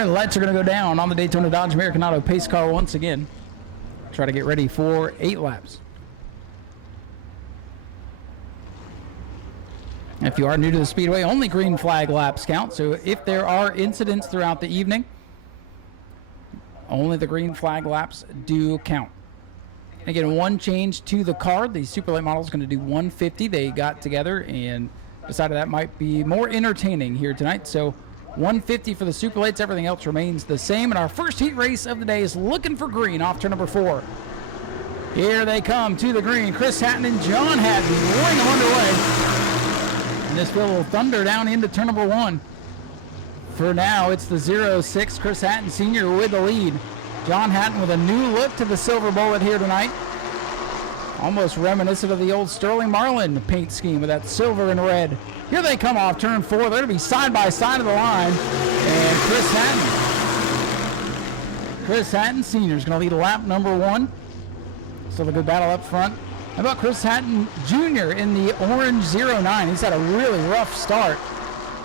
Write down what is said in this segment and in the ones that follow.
right, lights are going to go down on the Daytona Dodge American Auto pace car once again. Try to get ready for 8 laps. If you are new to the Speedway, only green flag laps count. So if there are incidents throughout the evening, only the green flag laps do count. Again, one change to the car. The super late model is going to do 150. They got together and decided that might be more entertaining here tonight. So 150 for the super lates. Everything else remains the same. And our first heat race of the day is looking for green off turn number 4. Here they come to the green. Chris Hatton and John Hatton rolling them underway. And this field will thunder down into turn number 1. For now, it's the 06 Chris Hatton Sr. with the lead. John Hatton with a new look to the silver bullet here tonight. Almost reminiscent of the old Sterling Marlin paint scheme with that silver and red. Here they come off turn 4. They're going to be side by side of the line. And Chris Hatton Sr. is going to lead lap number 1. Still a good battle up front. How about Chris Hatton Jr. in the orange 09? He's had a really rough start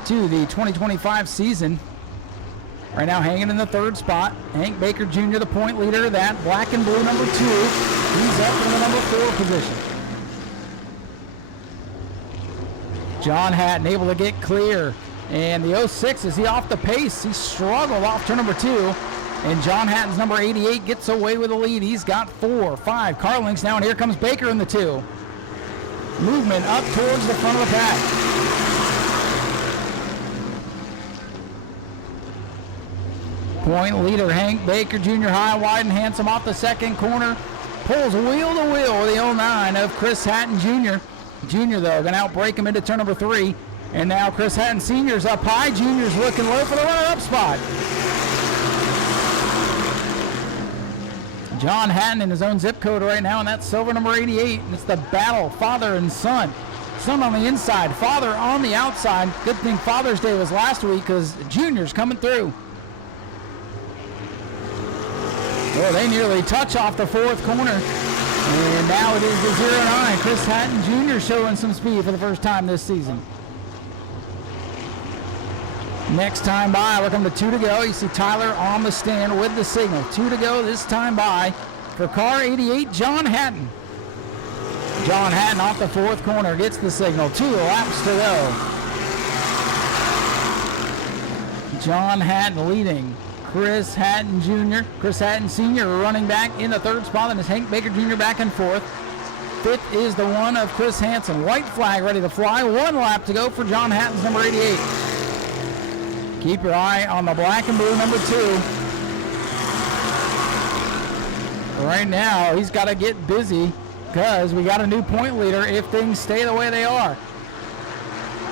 to the 2025 season. Right now hanging in the 3rd spot. Hank Baker Jr., the point leader of that. Black and blue number 2. He's up in the number 4 position. John Hatton able to get clear. And the 06, is he off the pace? He struggled off turn number 2. And John Hatton's number 88 gets away with the lead. He's got 4, 5 car links now, and here comes Baker in the 2. Movement up towards the front of the pack. Point leader Hank Baker Jr. high, wide, and handsome off the 2nd corner. Pulls wheel to wheel with the 09 of Chris Hatton Jr. Jr., though, going to outbreak him into turn number 3. And now Chris Hatton Sr.'s up high. Jr.'s looking low for the runner-up spot. John Hatton in his own zip code right now, and that's silver number 88. And it's the battle, father and son. Son on the inside, father on the outside. Good thing Father's Day was last week because Junior's coming through. Oh, they nearly touch off the 4th corner. And now it is the 09. Chris Hatton Jr. showing some speed for the first time this season. Next time by, look, to 2 to go. You see Tyler on the stand with the signal. 2 to go this time by for car 88, John Hatton. John Hatton off the 4th corner gets the signal. 2 laps to go. John Hatton leading. Chris Hatton Jr., Chris Hatton Sr. running back in the 3rd spot, and is Hank Baker Jr. back and 4th. 5th is the one of Chris Hansen. White flag ready to fly. 1 lap to go for John Hatton's number 88. Keep your eye on the black and blue number 2. Right now, he's got to get busy because we got a new point leader if things stay the way they are.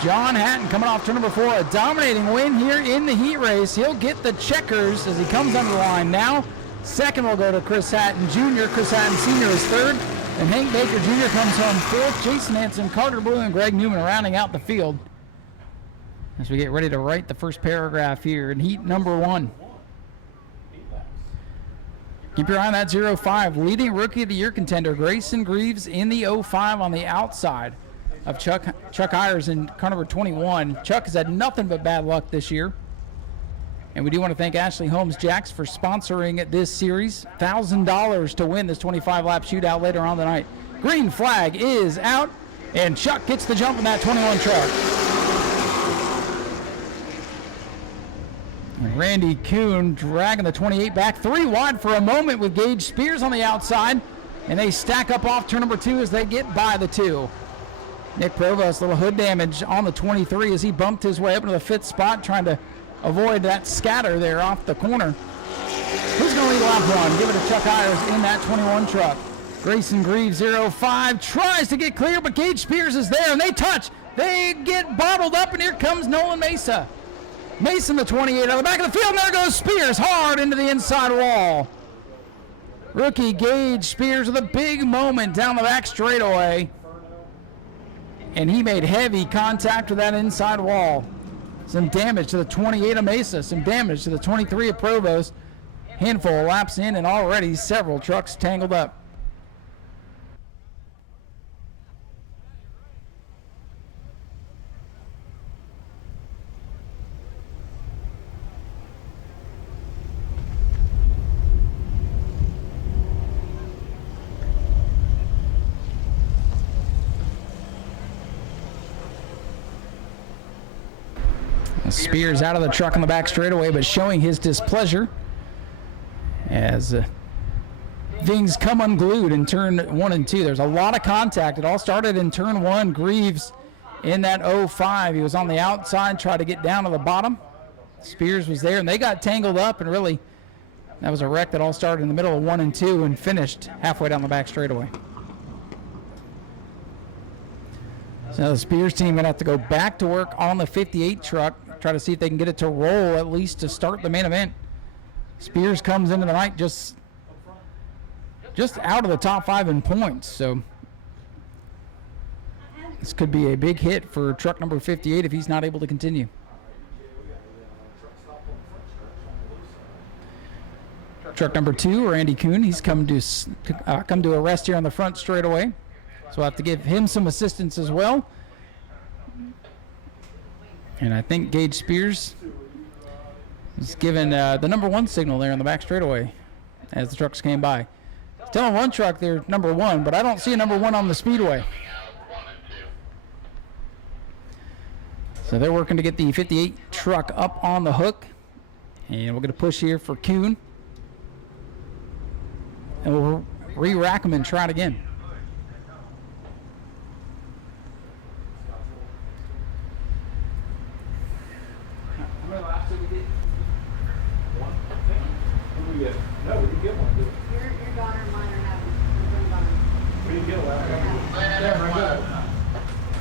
John Hatton coming off turn number 4, a dominating win here in the heat race. He'll get the checkers as he comes under the line now. 2nd will go to Chris Hatton Jr. Chris Hatton Sr. is 3rd, and Hank Baker Jr. comes home 4th. Jason Hansen, Carter Blue, and Greg Newman rounding out the field as we get ready to write the first paragraph here in heat number 1. Keep your eye on that 05. Leading Rookie of the Year contender, Grayson Greaves in the 05 on the outside of Chuck Ayers in car number 21. Chuck has had nothing but bad luck this year. And we do want to thank Ashley Holmes Jacks for sponsoring this series. $1,000 to win this 25-lap shootout later on the night. Green flag is out, and Chuck gets the jump in that 21 truck. And Randy Kuhn dragging the 28 back 3 wide for a moment with Gage Spears on the outside. And they stack up off turn number 2 as they get by the 2. Nick Provost, a little hood damage on the 23 as he bumped his way up into the 5th spot, trying to avoid that scatter there off the corner. Who's going to lead lap 1? Give it to Chuck Ayers in that 21 truck. Grayson Greaves, 05, tries to get clear, but Gage Spears is there, and they touch. They get bottled up, and here comes Nolan Mesa. Mason, the 28, on the back of the field, and there goes Spears, hard into the inside wall. Rookie Gage Spears with a big moment down the back straightaway. And he made heavy contact with that inside wall. Some damage to the 28 of Mesa, some damage to the 23 of Provost. Handful of laps in, and already several trucks tangled up. Spears out of the truck on the back straightaway, but showing his displeasure as things come unglued in turn 1 and 2. There's a lot of contact. It all started in turn 1. Greaves in that 05. He was on the outside, tried to get down to the bottom. Spears was there, and they got tangled up, and really that was a wreck that all started in the middle of 1 and 2 and finished halfway down the back straightaway. So the Spears team going to have to go back to work on the 58 truck, try to see if they can get it to roll at least to start the main event. Spears comes into the night just out of the top 5 in points, so this could be a big hit for truck number 58 if he's not able to continue. Truck number 2, Randy Kuhn, he's come to a rest here on the front straightaway. So we'll have to give him some assistance as well. And I think Gage Spears is given the number 1 signal there on the back straightaway as the trucks came by. Still on one truck there, number 1, but I don't see a number 1 on the Speedway. So they're working to get the 58 truck up on the hook. And we're going to push here for Kuhn. And we'll re-rack them and try it again. How many laps did we get? 1? What did we get? No, we didn't get one, did we? Your daughter and mine are having. We didn't get a lap. Yeah, right there.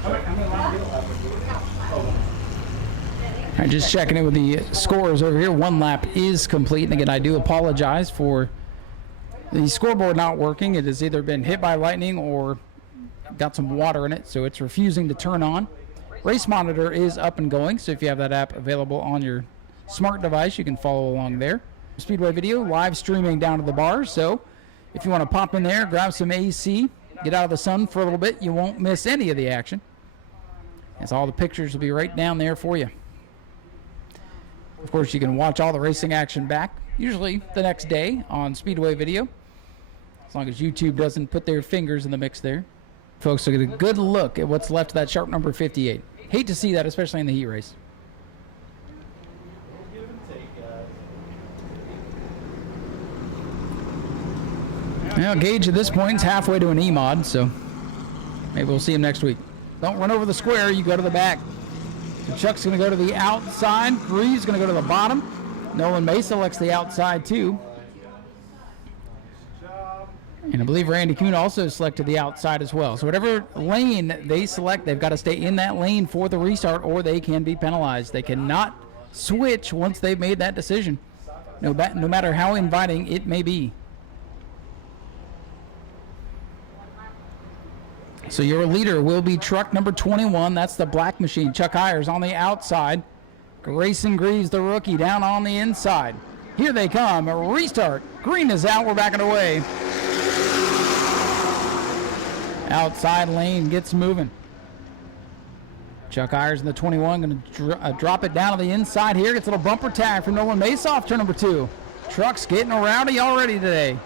How many laps did we get a lap? Oh. All right, just checking in with the scores over here. 1 lap is complete. And again, I do apologize for the scoreboard not working. It has either been hit by lightning or got some water in it, so it's refusing to turn on. Race monitor is up and going, so if you have that app available on your smart device, you can follow along there. Speedway video live streaming down to the bar, so if you want to pop in there, grab some AC, get out of the sun for a little bit, you won't miss any of the action, as all the pictures will be right down there for you. Of course, you can watch all the racing action back, usually the next day on Speedway video, as long as YouTube doesn't put their fingers in the mix there. Folks, look at a good look at what's left of that sharp number 58. Hate to see that, especially in the heat race. Now, Gage at this point is halfway to an E-mod, so maybe we'll see him next week. Don't run over the square, you go to the back. So Chuck's going to go to the outside. Greaves going to go to the bottom. Nolan May selects the outside too. And I believe Randy Kuhn also selected the outside as well. So whatever lane they select, they've got to stay in that lane for the restart, or they can be penalized. They cannot switch once they've made that decision, no matter how inviting it may be. So your leader will be truck number 21. That's the black machine. Chuck Ayers on the outside. Grayson Greaves, the rookie, down on the inside. Here they come. A restart. Green is out. We're backing away. Outside lane gets moving. Chuck Ayers in the 21 going to drop it down to the inside here. Gets a little bumper tag from Nolan Mace off turn number 2. Truck's getting rowdy already today.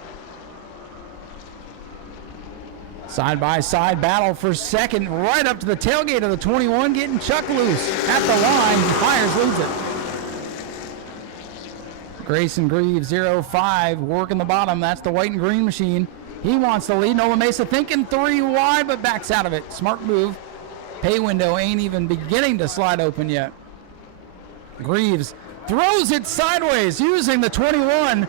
Side-by-side battle for second, right up to the tailgate of the 21, getting Chuck loose at the line. Ayers leads it. Grayson Greaves, 0-5, working the bottom. That's the white and green machine. He wants the lead. Nolan Mesa thinking 3 wide, but backs out of it. Smart move. Pay window ain't even beginning to slide open yet. Greaves throws it sideways using the 21.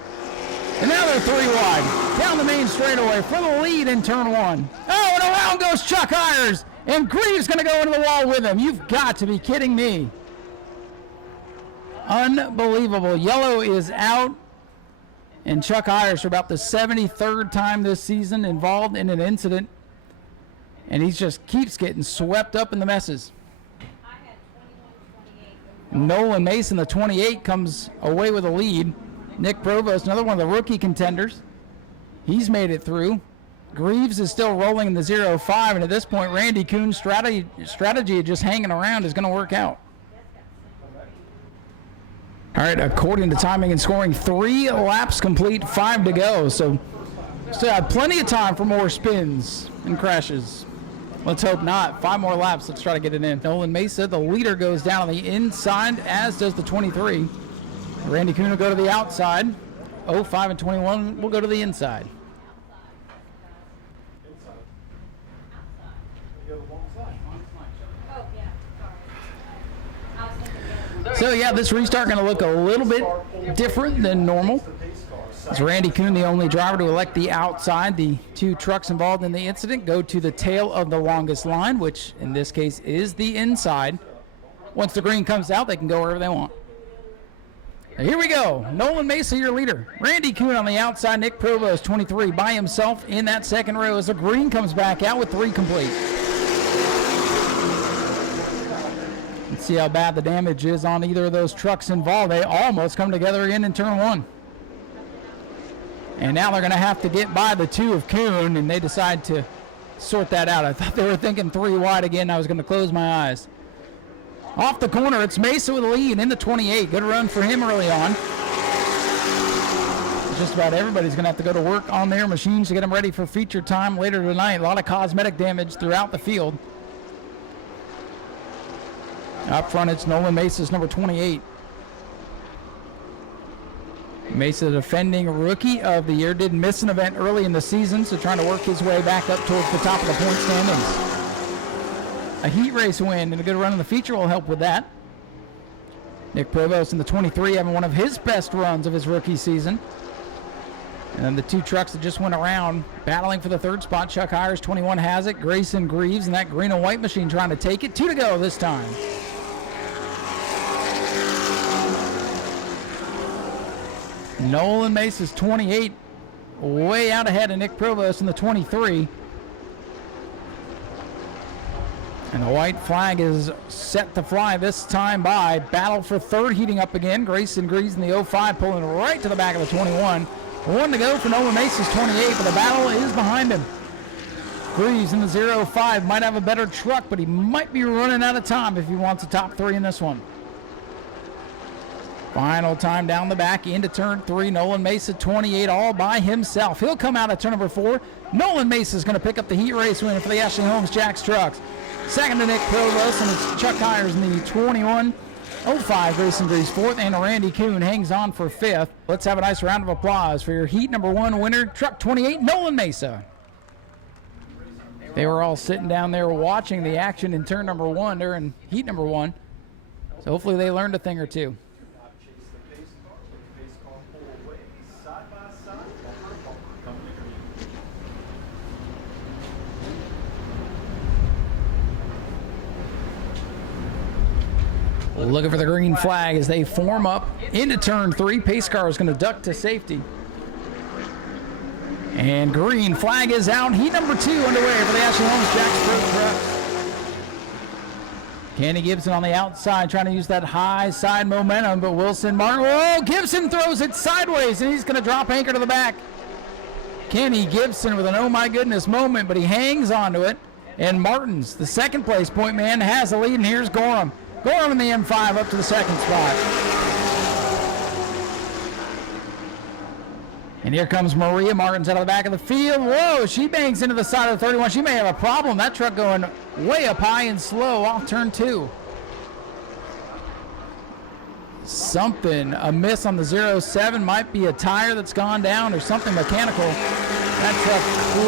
And now they're 3 wide. Down the main straightaway for the lead in turn 1. Oh, and around goes Chuck Ayers. And Greaves going to go into the wall with him. You've got to be kidding me. Unbelievable. Yellow is out. And Chuck Ayers, for about the 73rd time this season, involved in an incident. And he just keeps getting swept up in the messes. Nolan Mason, the 28, comes away with a lead. Nick Provost, another one of the rookie contenders. He's made it through. Greaves is still rolling in the 0-5, and at this point, Randy Kuhn's strategy of just hanging around is going to work out. All right, according to timing and scoring, 3 laps complete, 5 to go. So still have plenty of time for more spins and crashes. Let's hope not. 5 more laps. Let's try to get it in. Nolan Mesa, the leader, goes down on the inside, as does the 23. Randy Kuhn will go to the outside. 05 and 21 will go to the inside. Oh, yeah, sorry. I was thinking the other. So yeah, this restart going to look a little bit different than normal. It's Randy Kuhn, the only driver to elect the outside. The 2 trucks involved in the incident go to the tail of the longest line, which in this case is the inside. Once the green comes out, they can go wherever they want. Here we go. Nolan Mesa, your leader. Randy Kuhn on the outside. Nick Provost, 23, by himself in that second row as the green comes back out with 3 complete. Let's see how bad the damage is on either of those trucks involved. They almost come together again in turn 1. And now they're going to have to get by the 2 of Kuhn, and they decide to sort that out. I thought they were thinking 3 wide again. I was going to close my eyes. Off the corner, it's Mesa with the lead in the 28. Good run for him early on. Just about everybody's going to have to go to work on their machines to get them ready for feature time later tonight. A lot of cosmetic damage throughout the field. Up front, it's Nolan Mesa's number 28. Mesa, defending rookie of the year, did miss an event early in the season, so trying to work his way back up towards the top of the point standings. A heat race win and a good run in the feature will help with that. Nick Provost in the 23 having one of his best runs of his rookie season. And then the 2 trucks that just went around battling for the 3rd spot. Chuck Hires, 21, has it. Grayson Greaves and that green and white machine trying to take it. 2 to go this time. Nolan Mesa's 28, way out ahead of Nick Provost in the 23. And the white flag is set to fly this time by Battle for 3rd heating up again. Grayson Greaves in the 05 pulling right to the back of the 21. 1 to go for Nolan Mesa's 28, but the battle is behind him. Greaves in the 05 might have a better truck, but he might be running out of time if he wants a top 3 in this one. Final time down the back into turn 3. Nolan Mesa, 28, all by himself. He'll come out at turn number 4. Nolan Mesa is going to pick up the heat race win for the Ashley Holmes Jacks trucks. Second to Nick Provost, and it's Chuck Hires in the 21. 05 Grayson Greaves 4th, and Randy Kuhn hangs on for 5th. Let's have a nice round of applause for your heat number 1 winner, truck 28, Nolan Mesa. They were all sitting down there watching the action in turn number 1 during heat number 1. So hopefully they learned a thing or two. Looking for the green flag as they form up into turn 3. Pace car is going to duck to safety. And green flag is out. Heat number 2 underway for the Ashley Holmes Jacks Pro Trucks. Kenny Gibson on the outside trying to use that high side momentum, but Wilson Martin, oh, Gibson throws it sideways, and he's going to drop anchor to the back. Kenny Gibson with an oh my goodness moment, but he hangs onto it. And Martins, the 2nd place point man, has the lead, and here's Gorham. Gorham in the M5 up to the 2nd spot. And here comes Maria Martins out of the back of the field. Whoa, she bangs into the side of the 31. She may have a problem. That truck going way up high and slow off turn 2. Something amiss on the 07. Might be a tire that's gone down or something mechanical. That truck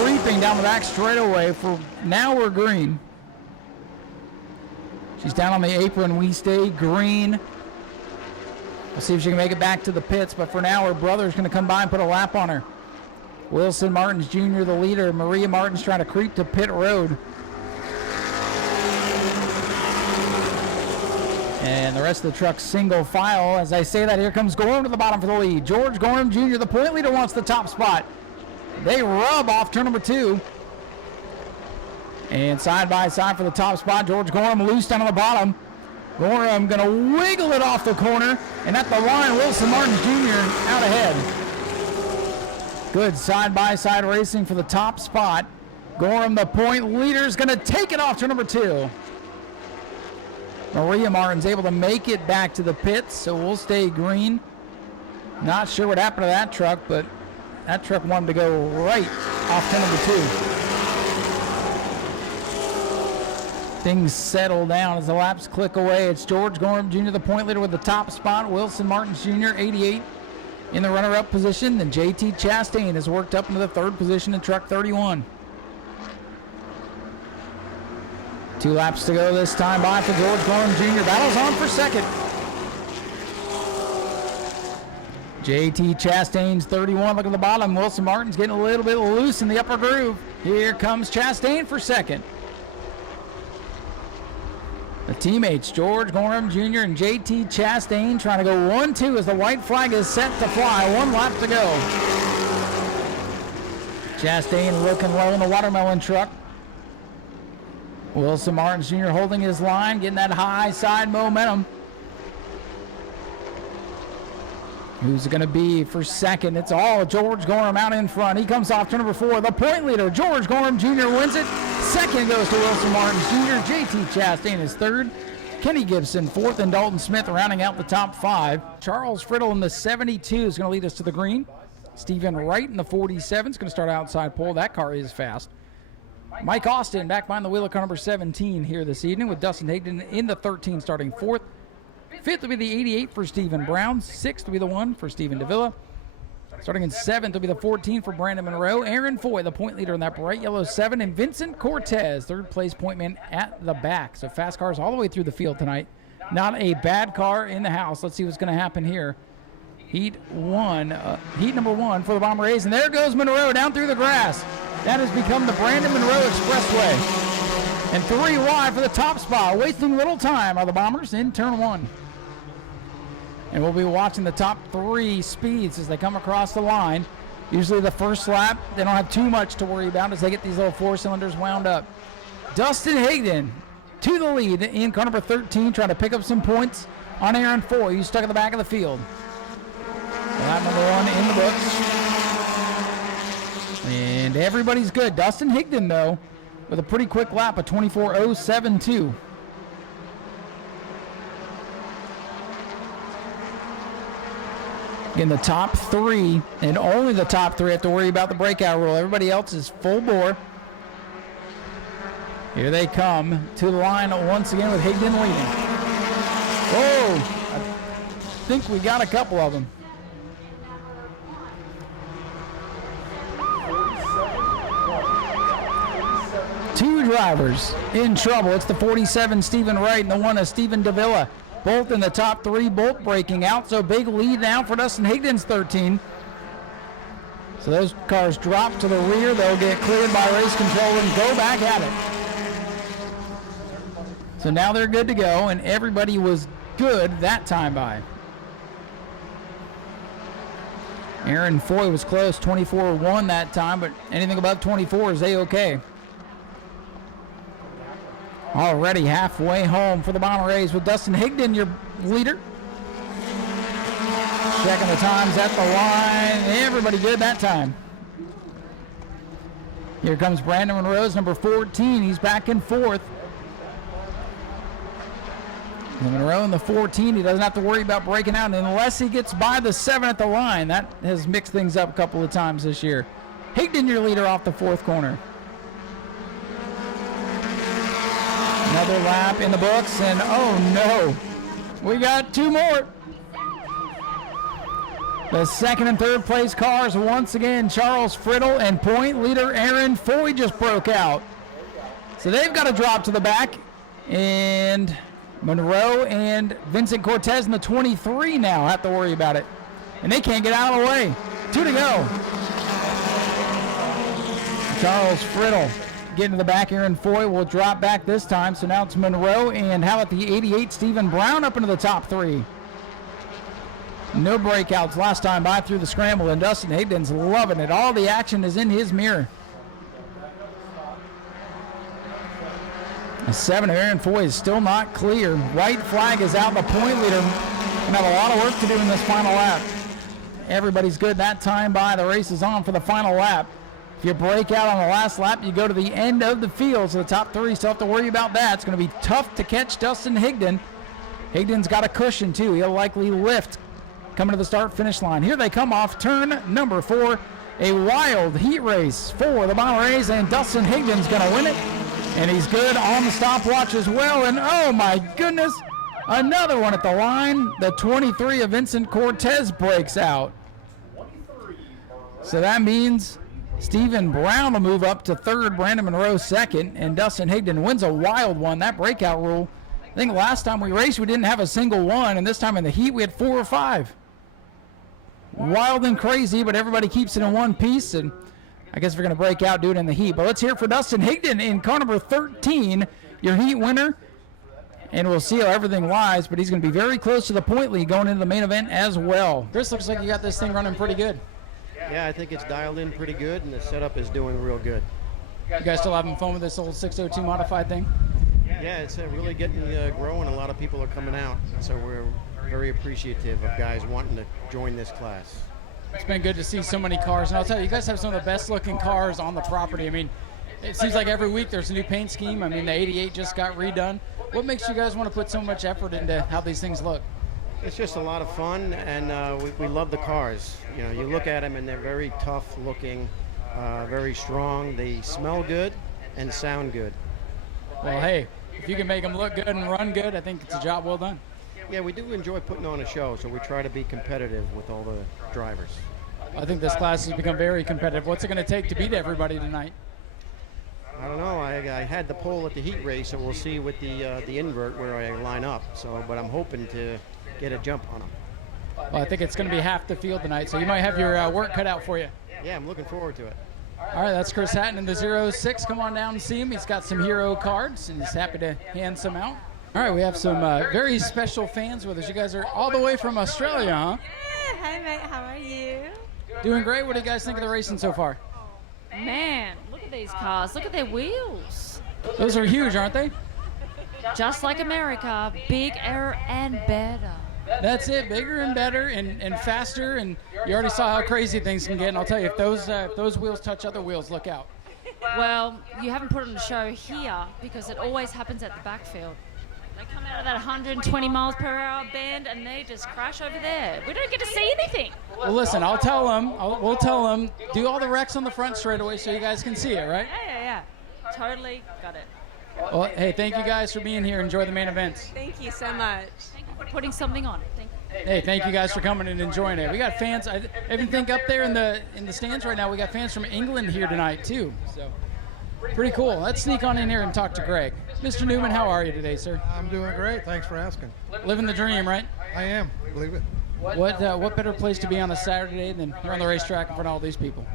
creeping down the back straightaway for now we're green. She's down on the apron. We stay green. We'll see if she can make it back to the pits, but for now her brother's going to come by and put a lap on her. Wilson Martins Jr., the leader. Maria Martins trying to creep to pit road. And the rest of the truck single file. As I say that, here comes Gorham to the bottom for the lead. George Gorham Jr., the point leader, wants the top spot. They rub off turn number 2. And side by side for the top spot, George Gorham loose down on the bottom. Gorham going to wiggle it off the corner. And at the line, Wilson Martins Jr. out ahead. Good side by side racing for the top spot. Gorham, the point leader, is going to take it off to number 2. Maria Martins able to make it back to the pits, so we'll stay green. Not sure what happened to that truck, but that truck wanted to go right off to number 2. things settle down as the laps click away. It's George Gorham Jr., the point leader, with the top spot. Wilson Martins Jr., 88, in the runner-up position. Then JT Chastain has worked up into the third position in truck 31. 2 laps to go this time by for George Gorham Jr. Battles on for second. JT Chastain's 31. Look at the bottom. Wilson Martin's getting a little bit loose in the upper groove. Here comes Chastain for second. The teammates, George Gorham Jr. and JT Chastain, trying to go 1-2 as the white flag is set to fly. 1 lap to go. Chastain looking low in the watermelon truck. Wilson Martins Jr. holding his line, getting that high side momentum. Who's it going to be for second? It's all George Gorham out in front. He comes off turn number 4. The point leader, George Gorham Jr. wins it. Second goes to Wilson Martins Jr. JT Chastain is third. Kenny Gibson fourth, and Dalton Smith rounding out the top 5. Charles Friddle in the 72 is going to lead us to the green. Stephen Wright in the 47 is going to start outside pole. That car is fast. Mike Austin back behind the wheel of car number 17 here this evening, with Dustin Higdon in the 13 starting 4th. 5th will be the 88 for Stephen Brown. 6th will be the 1 for Stephen Davila. Starting in 7th will be the 14 for Brandon Monroe. Aaron Foy, the point leader in that bright yellow 7. And Vincent Cortez, 3rd place point man at the back. So fast cars all the way through the field tonight. Not a bad car in the house. Let's see what's going to happen here. Heat number 1 for the Bomber A's. And there goes Monroe down through the grass. That has become the Brandon Monroe Expressway. And 3 wide for the top spot. Wasting little time are the Bombers in turn 1. And we'll be watching the top 3 speeds as they come across the line. Usually the first lap, they don't have too much to worry about as they get these little 4 cylinders wound up. Dustin Higdon to the lead in car number 13, trying to pick up some points on Aaron Foy, who's stuck in the back of the field. Lap number 1 in the books. And everybody's good. Dustin Higdon, though, with a pretty quick lap of 24.072. In the top 3, and only the top 3 have to worry about the breakout rule. Everybody else is full bore. Here they come to the line once again with Higdon leading. Oh, I think we got a couple of them. Two drivers in trouble. It's the 47 Stephen Wright and the 1 of Stephen Davila. Both in the top 3, both breaking out. So big lead now for Dustin Higdon's 13. So those cars drop to the rear. They'll get cleared by race control and go back at it. So now they're good to go, and everybody was good that time by. Aaron Foy was close, 24-1 that time, but anything above 24 is A-OK. Already halfway home for the Bomber A's with Dustin Higdon, your leader. Checking the times at the line. Everybody good that time. Here comes Brandon Monroe's number 14. He's back in 4th. Monroe in the 14. He doesn't have to worry about breaking out unless he gets by the 7 at the line. That has mixed things up a couple of times this year. Higdon, your leader, off the 4th corner. Another lap in the books, and oh no, we got 2 more. The 2nd and 3rd place cars once again, Charles Friddle and point leader Aaron Foy just broke out. So they've got to drop to the back, and Monroe and Vincent Cortez in the 23 now have to worry about it. And they can't get out of the way. 2 to go. Charles Friddle getting to the back. Aaron Foy will drop back this time. So now it's Monroe, and how about the 88 Stephen Brown up into the top 3. No breakouts last time by through the scramble, and Dustin Higdon's loving it. All the action is in his mirror. The 7 of Aaron Foy is still not clear. White flag is out. The point leader can have a lot of work to do in this final lap. Everybody's good that time by. The race is on for the final lap. If you break out on the last lap, you go to the end of the field. So the top 3 still have to worry about that. It's going to be tough to catch Dustin Higdon. Higdon's got a cushion too. He'll likely lift coming to the start-finish line. Here they come off turn number 4. A wild heat race for the Bomber A's, and Dustin Higdon's going to win it. And he's good on the stopwatch as well. And oh my goodness, another one at the line. The 23 of Vincent Cortez breaks out. So that means Stephen Brown will move up to third, Brandon Monroe second, and Dustin Higdon wins a wild one. That breakout rule, I think last time we raced we didn't have a single one, and this time in the heat we had 4 or 5. Wild and crazy, but everybody keeps it in one piece, and I guess we're going to break out, do it in the heat. But let's hear it for Dustin Higdon in car number 13, your heat winner. And we'll see how everything lies, but he's going to be very close to the point lead going into the main event as well. Chris, looks like you got this thing running pretty good. Yeah, I think it's dialed in pretty good, and the setup is doing real good. You guys still having fun with this old 602 modified thing? Yeah, it's really getting growing. A lot of people are coming out, so we're very appreciative of guys wanting to join this class. It's been good to see so many cars, and I'll tell you, you guys have some of the best looking cars on the property. I mean, it seems like every week there's a new paint scheme. I mean, the 88 just got redone. What makes you guys want to put so much effort into how these things look? It's just a lot of fun, and we love the cars. You know, you look at them and they're very tough looking, very strong. They smell good and sound good. Well, hey, if you can make them look good and run good, I think it's a job well done. Yeah, we do enjoy putting on a show, so we try to be competitive with all the drivers. I think this class has become very competitive. What's it going to take to beat everybody tonight? I don't know. I had the pole at the heat race, so we'll see with the invert where I line up. So, but I'm hoping to get a jump on them. Well, I think it's going to be half the field tonight, so you might have your work cut out for you. Yeah, I'm looking forward to it. All right, that's Chris Hatton in the 06. Come on down and see him. He's got some hero cards, and he's happy to hand some out. All right, we have some very special fans with us. You guys are all the way from Australia, huh? Yeah, hi mate, how are you? Doing great. What do you guys think of the racing so far? Man, look at these cars. Look at their wheels. Those are huge, aren't they? Just like America, bigger and better. That's it, bigger and better and faster, and you already saw how crazy things can get, and I'll tell you, if those wheels touch other wheels, look out. Well, you haven't put on the show here because it always happens at the backfield. They come out of that 120 miles per hour band and they just crash over there. We don't get to see anything. Well, listen, we'll tell them, do all the wrecks on the front straight away so you guys can see it, right? Yeah. Totally got it. Well, hey, thank you guys for being here. Enjoy the main events. Thank you so much. Thank you for putting something on. Thank you. Hey, thank you guys for coming and enjoying it. We got fans. I even think up there in the stands right now, we got fans from England here tonight too. So pretty cool. Let's sneak on in here and talk to Greg. Mr. Newman, how are you today, sir? I'm doing great. Thanks for asking. Living the dream, right? I am. Believe it. What better place to be on a Saturday than here on the racetrack in front of all these people?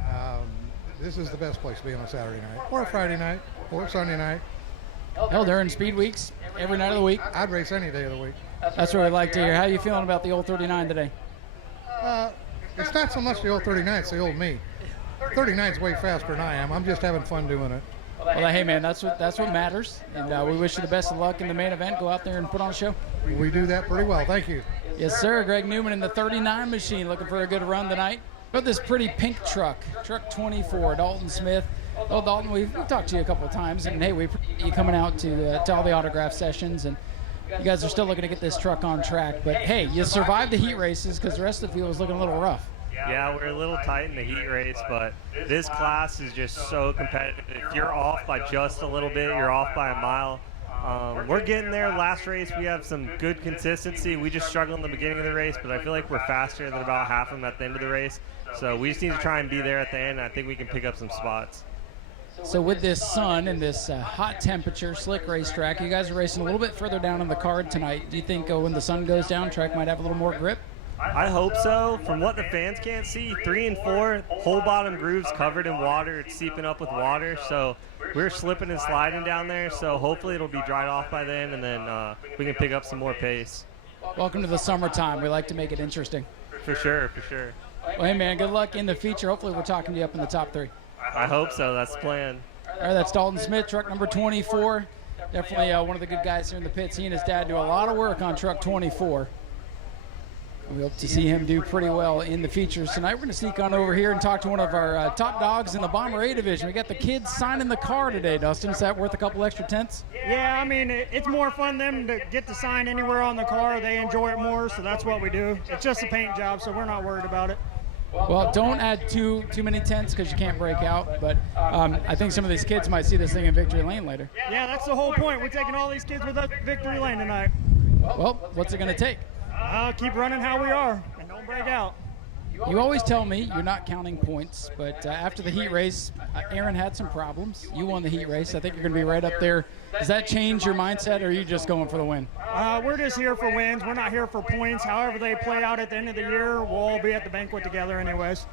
This is the best place to be on a Saturday night, or a Friday night, or a Sunday night. Hell, during speed weeks, every night of the week. I'd race any day of the week. That's what I'd like to hear. How are you feeling about the old 39 today? It's not so much the old 39, it's the old me. 39's way faster than I am. I'm just having fun doing it. Well, hey, man, that's what matters. And we wish you the best of luck in the main event. Go out there and put on a show. We do that pretty well. Thank you. Yes, sir. Greg Newman in the 39 machine, looking for a good run tonight. Got this pretty pink truck 24, Dalton Smith. Oh, Dalton, we've talked to you a couple of times, and hey, we appreciate you coming out to all the autograph sessions, and you guys are still looking to get this truck on track. But hey, you survived the heat races because the rest of the field was looking a little rough. Yeah, we're a little tight in the heat race, but this class is just so competitive. If you're off by just a little bit, you're off by a mile. We're getting there. Last race, we have some good consistency. We just struggled in the beginning of the race, but I feel like we're faster than about half of them at the end of the race. So we just need to try and be there at the end. I think we can pick up some spots. So with this sun and this hot temperature, slick racetrack, you guys are racing a little bit further down on the card tonight. Do you think when the sun goes down, track might have a little more grip? I hope so. From what the fans can't see, 3 and 4, whole bottom grooves covered in water. It's seeping up with water, so we're slipping and sliding down there. So hopefully it'll be dried off by then, and then we can pick up some more pace. Welcome to the summertime. We like to make it interesting. For sure, for sure. Well, hey, man, good luck in the feature. Hopefully we're talking to you up in the top 3. I hope so. That's the plan. All right, that's Dalton Smith, truck number 24. Definitely one of the good guys here in the pits. He and his dad do a lot of work on truck 24. We hope to see him do pretty well in the features tonight. We're going to sneak on over here and talk to one of our top dogs in the Bomber A division. We got the kids signing the car today, Dustin. Is that worth a couple extra tenths? Yeah, I mean, it's more fun them to get to sign anywhere on the car. They enjoy it more, so that's what we do. It's just a paint job, so we're not worried about it. Well, don't add too many tenths because you can't break out. But I think some of these kids might see this thing in victory lane later. Yeah, that's the whole point. We're taking all these kids with us to victory lane tonight. Well, what's it going to take? Keep running how we are and don't break out. You always tell me you're not counting points, but after the heat race, Aaron had some problems. You won the heat race. I think you're going to be right up there. Does that change your mindset, or are you just going for the win? We're just here for wins. We're not here for points. However they play out at the end of the year, we'll all be at the banquet together anyways.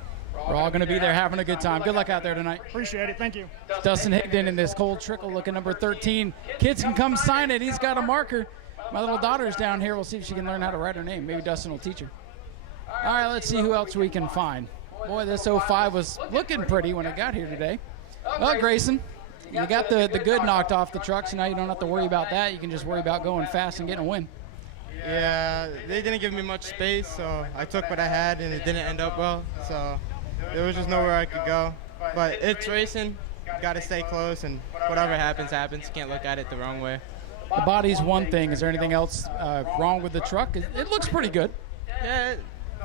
We're all going to be there having a good time. Good luck out there tonight. Appreciate it. Thank you. Dustin Higdon in this cold trickle looking number 13. Kids can come sign it. He's got a marker. My little daughter's down here. We'll see if she can learn how to write her name. Maybe Dustin will teach her. All right, let's see who else we can find. Boy, this 05 was looking pretty when it got here today. Well, Grayson, you got the good knocked off the truck, so now you don't have to worry about that. You can just worry about going fast and getting a win. Yeah, they didn't give me much space, so I took what I had, and it didn't end up well. So there was just nowhere I could go. But it's racing. Got to stay close, and whatever happens, happens. Can't look at it the wrong way. The body's one thing. Is there anything else wrong with the truck? It looks pretty good. Yeah,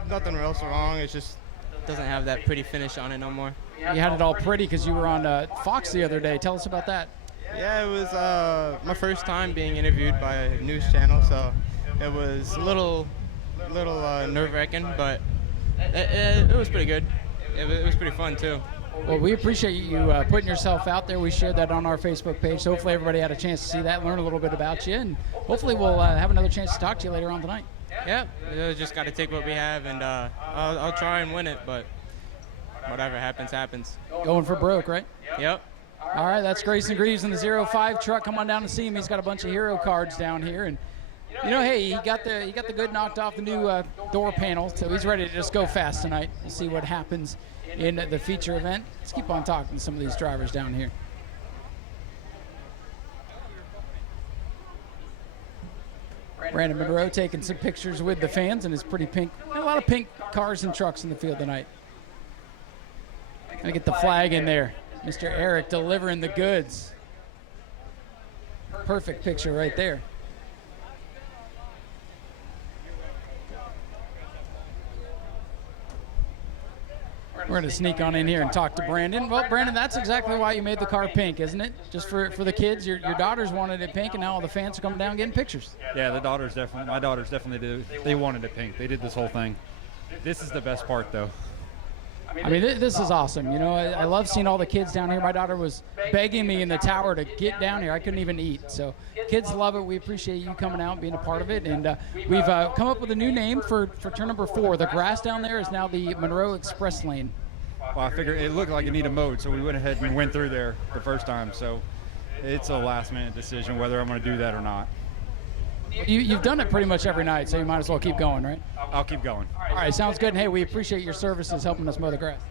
nothing else wrong. It just doesn't have that pretty finish on it no more. You had it all pretty because you were on Fox the other day. Tell us about that. Yeah, it was my first time being interviewed by a news channel, so it was a little nerve-wracking, but it was pretty good. It was pretty fun, too. Well, we appreciate you putting yourself out there. We shared that on our Facebook page, so hopefully everybody had a chance to see that, learn a little bit about you, and hopefully we'll have another chance to talk to you later on tonight. Yeah, just got to take what we have, and I'll try and win it, but whatever happens, happens. Going for broke, right? Yep. All right, that's Grayson Greaves in the 05 truck. Come on down and see him. He's got a bunch of hero cards down here, and you know, hey, he got the good knocked off the new door panel, so he's ready to just go fast tonight. We'll see what happens in the feature event. Let's keep on talking to some of these drivers down here. Brandon Monroe taking some pictures with the fans in his pretty pink. A lot of pink cars and trucks in the field tonight. Gonna get the flag in there. Mr. Eric delivering the goods. Perfect picture right there. We're going to sneak on in here and talk to Brandon. Well, Brandon, that's exactly why you made the car pink, isn't it? Just for the kids. Your daughters wanted it pink, and now all the fans are coming down getting pictures. Yeah, my daughters definitely did. They wanted it pink. They did this whole thing. This is the best part, though. I mean, this is awesome. You know, I love seeing all the kids down here. My daughter was begging me in the tower to get down here. I couldn't even eat. So kids love it. We appreciate you coming out and being a part of it. And we've come up with a new name for turn number 4. The grass down there is now the Monroe Express Lane. Well, I figured it looked like it needed mowed, so we went ahead and went through there the first time. So it's a last-minute decision whether I'm going to do that or not. You've done it pretty much every night, so you might as well keep going, right? I'll keep going. All right, sounds good. And, hey, we appreciate your services helping us mow the grass.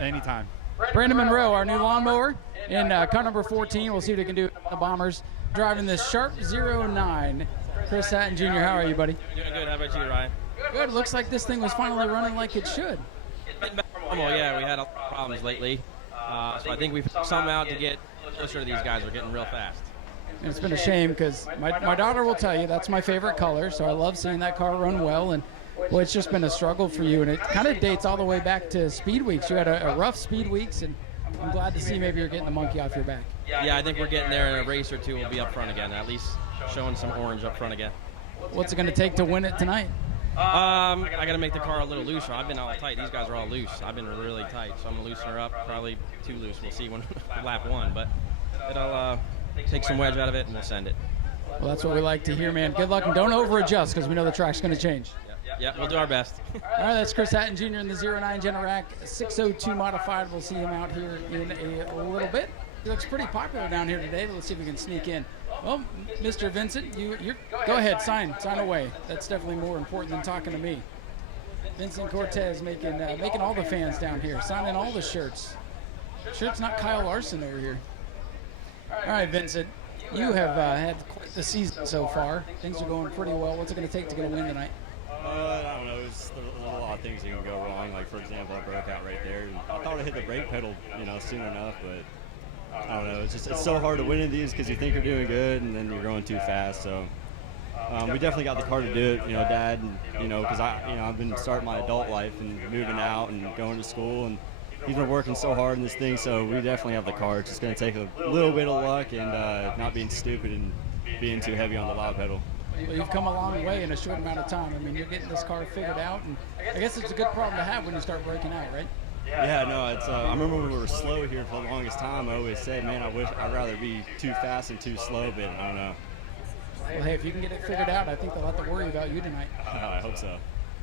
Anytime. Brandon Monroe, our new lawnmower, in car number 14. We'll see what he can do with the Bombers. Driving this Sharp 09. Chris Hatton Jr., how are you, buddy? Doing good. How about you, Ryan? Good. Looks like this thing was finally running like it should. Well, yeah, we had a lot of problems lately. So I think we've some out to get closer to these guys. We're getting real fast. And it's been a shame because my daughter will tell you that's my favorite color, so I love seeing that car run well. And, well, it's just been a struggle for you, and it kind of dates all the way back to Speed Weeks. You had a rough Speed Weeks, and I'm glad to see maybe you're getting the monkey off your back. Yeah, I think we're getting there in a race or two. We'll be up front again, at least showing some orange up front again. What's it going to take to win it tonight? I got to make the car a little looser. I've been all tight. These guys are all loose. I've been really tight, so I'm going to loosen her up. Probably too loose. We'll see when lap 1, but it'll take some wedge out of it, and we'll send it. Well, that's what we like to hear, man. Good luck, and don't over-adjust because we know the track's going to change. Yeah, we'll do our best. All right, that's Chris Hatton Jr. in the 09 Generac 602 modified. We'll see him out here in a little bit. He looks pretty popular down here today. Let's see if we can sneak in. Well, Mr. Vincent, you're go ahead, sign away. That's definitely more important than talking to me. Vincent Cortez making all the fans down here, signing all the shirts. Shirt's not Kyle Larson over here. All right, Vincent, you have had quite the season so far. Things are going pretty well. What's it going to take to get a win tonight? I don't know. There's a lot of things that can go wrong. Like, for example, I broke out right there. I thought I hit the brake pedal, soon enough, but I don't know. It's so hard to win in these because you think you're doing good and then you're going too fast. So we definitely got the car to do it. You know, Dad, and because I've been starting my adult life and moving out and going to school, and he's been working so hard in this thing. So we definitely have the car. It's just going to take a little bit of luck and not being stupid and being too heavy on the loud pedal. Well, you've come a long way in a short amount of time. I mean, you're getting this car figured out, and I guess it's a good problem to have when you start breaking out, right? Yeah, no, it's. I remember when we were slow here for the longest time. I always said, man, I'd rather be too fast than too slow, but I don't know. Well, hey, if you can get it figured out, I think they'll have to worry about you tonight. I hope so.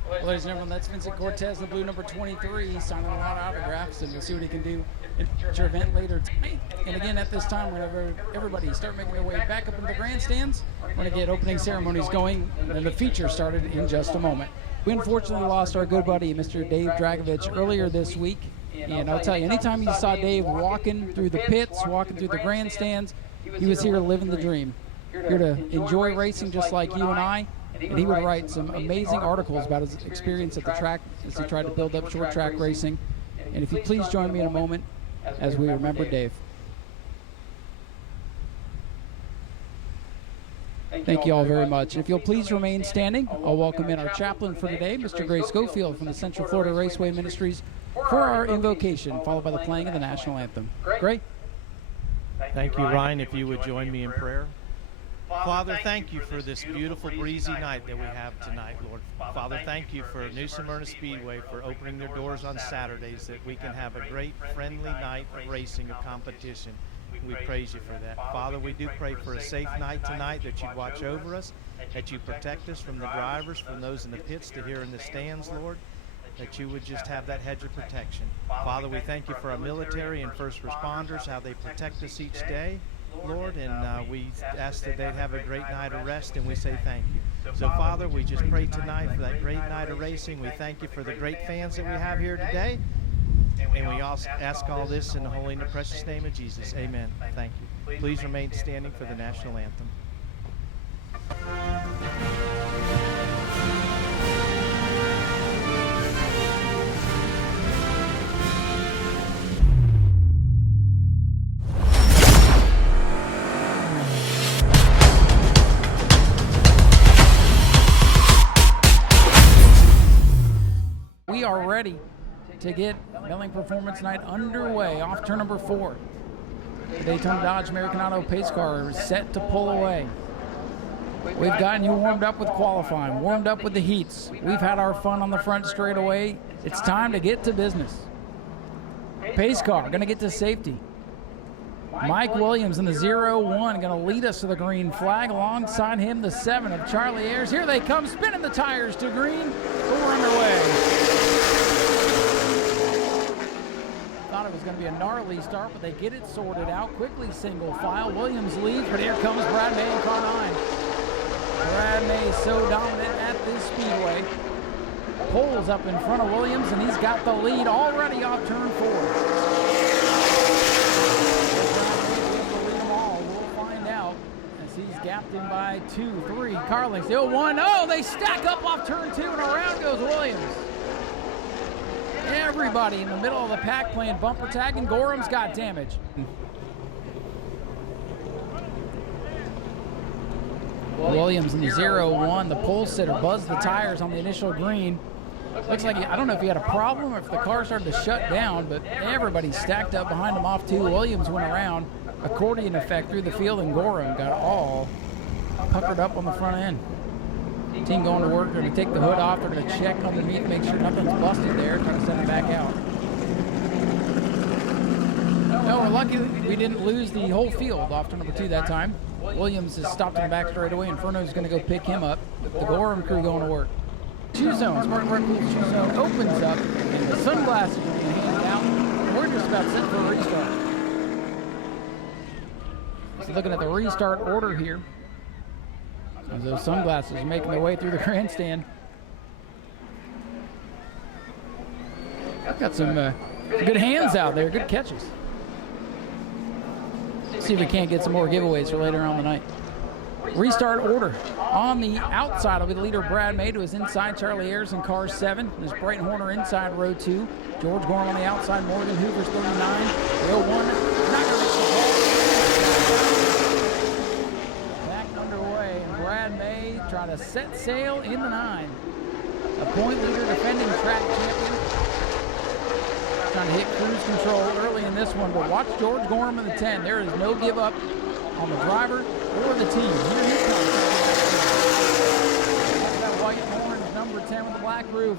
Well, ladies and gentlemen, that's Vincent Cortez, the blue number 23. He's signing a lot of autographs, and we'll see what he can do at your event later tonight. And again, at this time, whenever everybody start making their way back up into the grandstands, we're going to get opening ceremonies going, and the feature started in just a moment. We unfortunately lost our good buddy, Mr. Dave Dragovich, earlier this week. And I'll tell you, anytime you saw Dave walking through the pits, walking through the grandstands, he was here living the dream, here to enjoy racing just like you and I. And he would write some amazing articles about his experience at the track as he tried to build up short track racing. And if you please join me in a moment as we remember Dave. Thank you all very much. If you'll please remain standing, I'll welcome in our chaplain for today, Mr. Gray Schofield from the Central Florida Raceway Ministries, for our invocation, followed by the playing of the national anthem. Gray? Thank you, Ryan. If you would join me in prayer. Father, thank you for this beautiful breezy night that we have tonight, Lord. Father, thank you for New Smyrna Speedway for opening their doors on Saturdays, that we can have a great friendly night of racing, of competition. We praise you for that. Father, we do pray for a safe night tonight, that you watch over us, that you protect us from the drivers, from those in the pits to here in the stands, Lord, that you would just have that hedge of protection. Father, we thank you for our military and first responders, how they protect us each day, Lord, and we ask that they'd have a great night of rest, and we say thank you. So, Father, we just pray tonight for that great night of racing. We thank you for the great fans that we have here today, and we also ask all this in the holy and the precious name of Jesus. Amen. Thank you. Please remain standing for the national anthem. We are ready to get Milling Performance Night underway off turn number 4. The Daytona Dodge American Auto pace car is set to pull away. We've gotten you warmed up with qualifying, warmed up with the heats. We've had our fun on the front straightaway. It's time to get to business. Pace car going to get to safety. Mike Williams in the 0-1 going to lead us to the green flag. Alongside him, the 7 of Charlie Ayers. Here they come, spinning the tires to green. We're underway. Thought it was going to be a gnarly start, but they get it sorted out. Quickly single file. Williams leads, but here comes Brad May in car 9. Brad May is so dominant at this speedway. Pulls up in front of Williams, and he's got the lead already off turn 4. He's gapped in by 2, 3. Carling's the 0-1. Oh, they stack up off turn 2, and around goes Williams. Everybody in the middle of the pack playing bumper tag, and Gorham's got damage. Williams in the 0-1. The pole sitter buzzed the tires on the initial green. Looks like I don't know if he had a problem or if the car started to shut down, but everybody stacked up behind him off 2. Williams went around. Accordion effect through the field, and Gorham got all puckered up on the front end. Team going to work. They're going to take the hood off. They're going to check underneath, make sure nothing's busted there, try to send it back out. No, we're lucky we didn't lose the whole field off turn number 2 that time. Williams is stopped in the back straightaway. Inferno's going to go pick him up. The Gorham crew going to work. Shoe zone, Spartan Workpool's shoe zone opens up, and the sunglasses are being handed out. We're just about set for a restart. So looking at the restart order here, as those sunglasses are making their way through the grandstand. I've got some good hands out there, good catches. See if we can't get some more giveaways for later on the night. Restart order. On the outside will be the leader, Brad May, to his inside, Charlie Ayers in car 7. There's Brighton Horner inside row 2. George Gorham on the outside, Morgan Hoover's 39. The 0-1, not going to reach the ball. Back underway, and Brad May to set sail in the 9. A point leader, defending track champion. Trying to hit cruise control early in this one, but watch George Gorham in the 10. There is no give up on the driver or the team. Here he comes. That's that white and orange number 10 with the black roof.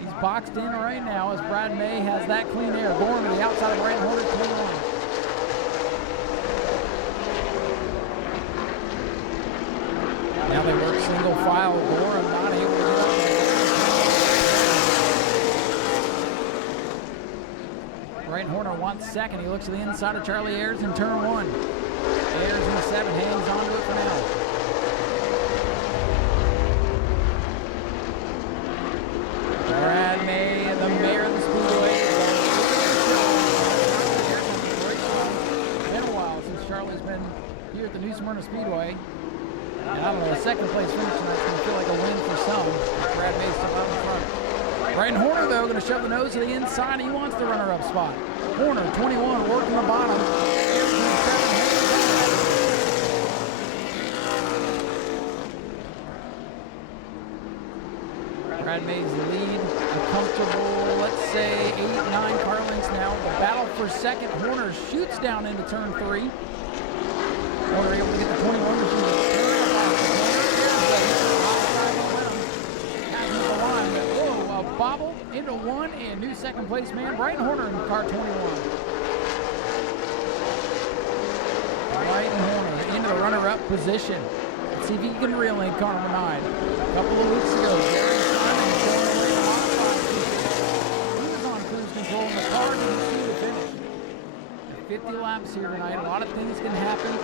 He's boxed in right now as Brad May has that clean air. Gorham to the outside of Brent Horner, 21. Now they work single file. Gorham not able to get up. Brent Horner wants second. He looks to the inside of Charlie Ayers in turn 1. Ayers in the 7, hangs on to it for now. Brad May, the mayor of the Speedway. It's been a while since Charlie's been here at the New Smyrna Speedway. And I don't know, a second place finish tonight's going to feel like a win for some. Brad May's still out in front. Brian Horner, though, going to shove the nose to the inside. He wants the runner-up spot. Horner, 21, working the bottom. Brad May's lead, a comfortable, let's say, 8-9 car lengths now. The battle for second. Horner shoots down into turn 3. Horner able to get the 21 machine. Whoa, a bobble into 1 and new second place man, Brighton Horner in car 21. Brighton Horner into the runner-up position. Let's see if he can reel in car number 9. A couple of weeks ago, Gary Simon showing away the modified. He was on cruise control and the car didn't see the finish. 50 laps here tonight. A lot of things can happen.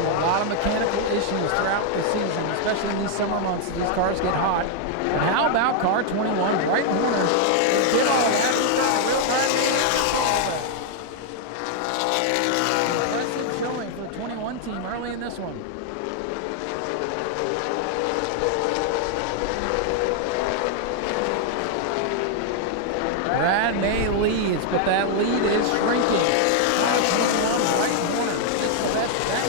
A lot of mechanical issues throughout the season, especially in these summer months as these cars get hot. But how about car 21? Brighton Horner did all that. He's got a real impressive showing for the 21 team early in this one. Brad May leads, but that lead is shrinking. Brighton Horner is the best back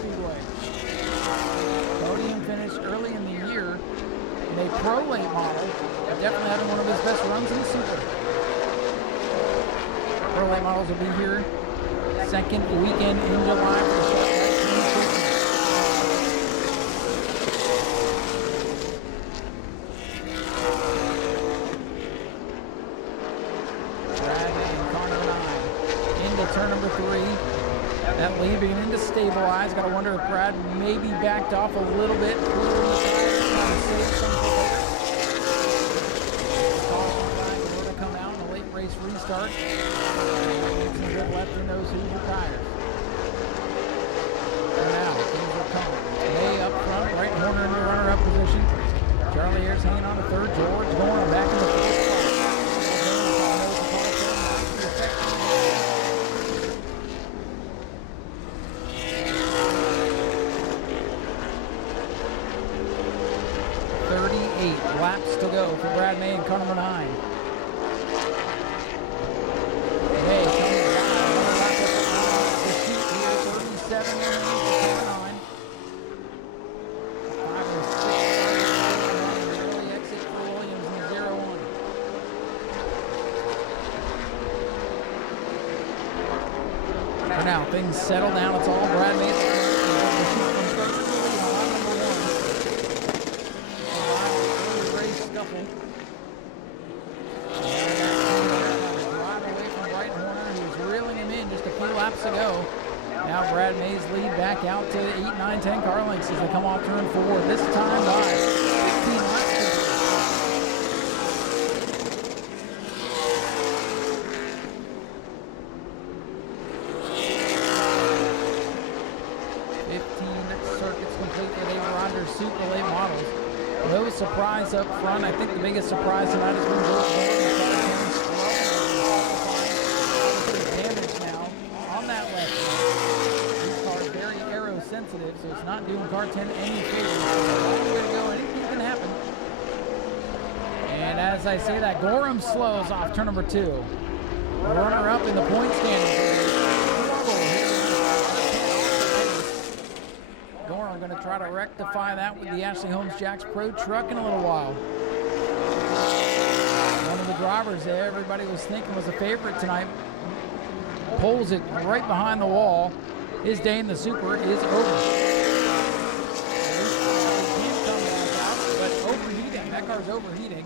Speedway. Podium finish early in the year in a pro late model, but definitely having one of his best runs in the Super. Pro late models will be here second weekend in July for the short track 2015. Turn number 3. That lead beginning to stabilize. Got to wonder if Brad maybe backed off a little bit. Trying to save some for later. Caution to come out in a late race restart. Some good left in those Hoosier tires. For now, things are coming. May up front. Brighton Horner in the runner-up position. Charlie Ayers hanging on to 3rd. George going back in the 4th spot. 38 laps to go for Brad May in car number 9. May comes by another lap of the sheet here, 37 remaining for car 9. 5 or 6 early exit for Williams in the 0-1. For now, things settle down. It's all Brad May. Ago. Now Brad May's lead back out to 8, 9, 10 car lengths as they come off turn 4. This time by 15 laps. 15 circuits complete for the Ronder Super Late models. No surprise up front. I think the biggest surprise tonight has been George Gorham. Sensitive, so it's not doing car 10 any favors. It's a long way to go. Anything can happen. And as I say that, Gorham slows off turn number 2. Runner up in the point standings. Gorham going to They'll try to rectify that with the Ashley Holmes Jacks Pro truck in a little while. One of the drivers that everybody was thinking was a favorite tonight pulls it right behind the wall. His day in the Super is over. But overheating, that car's overheating.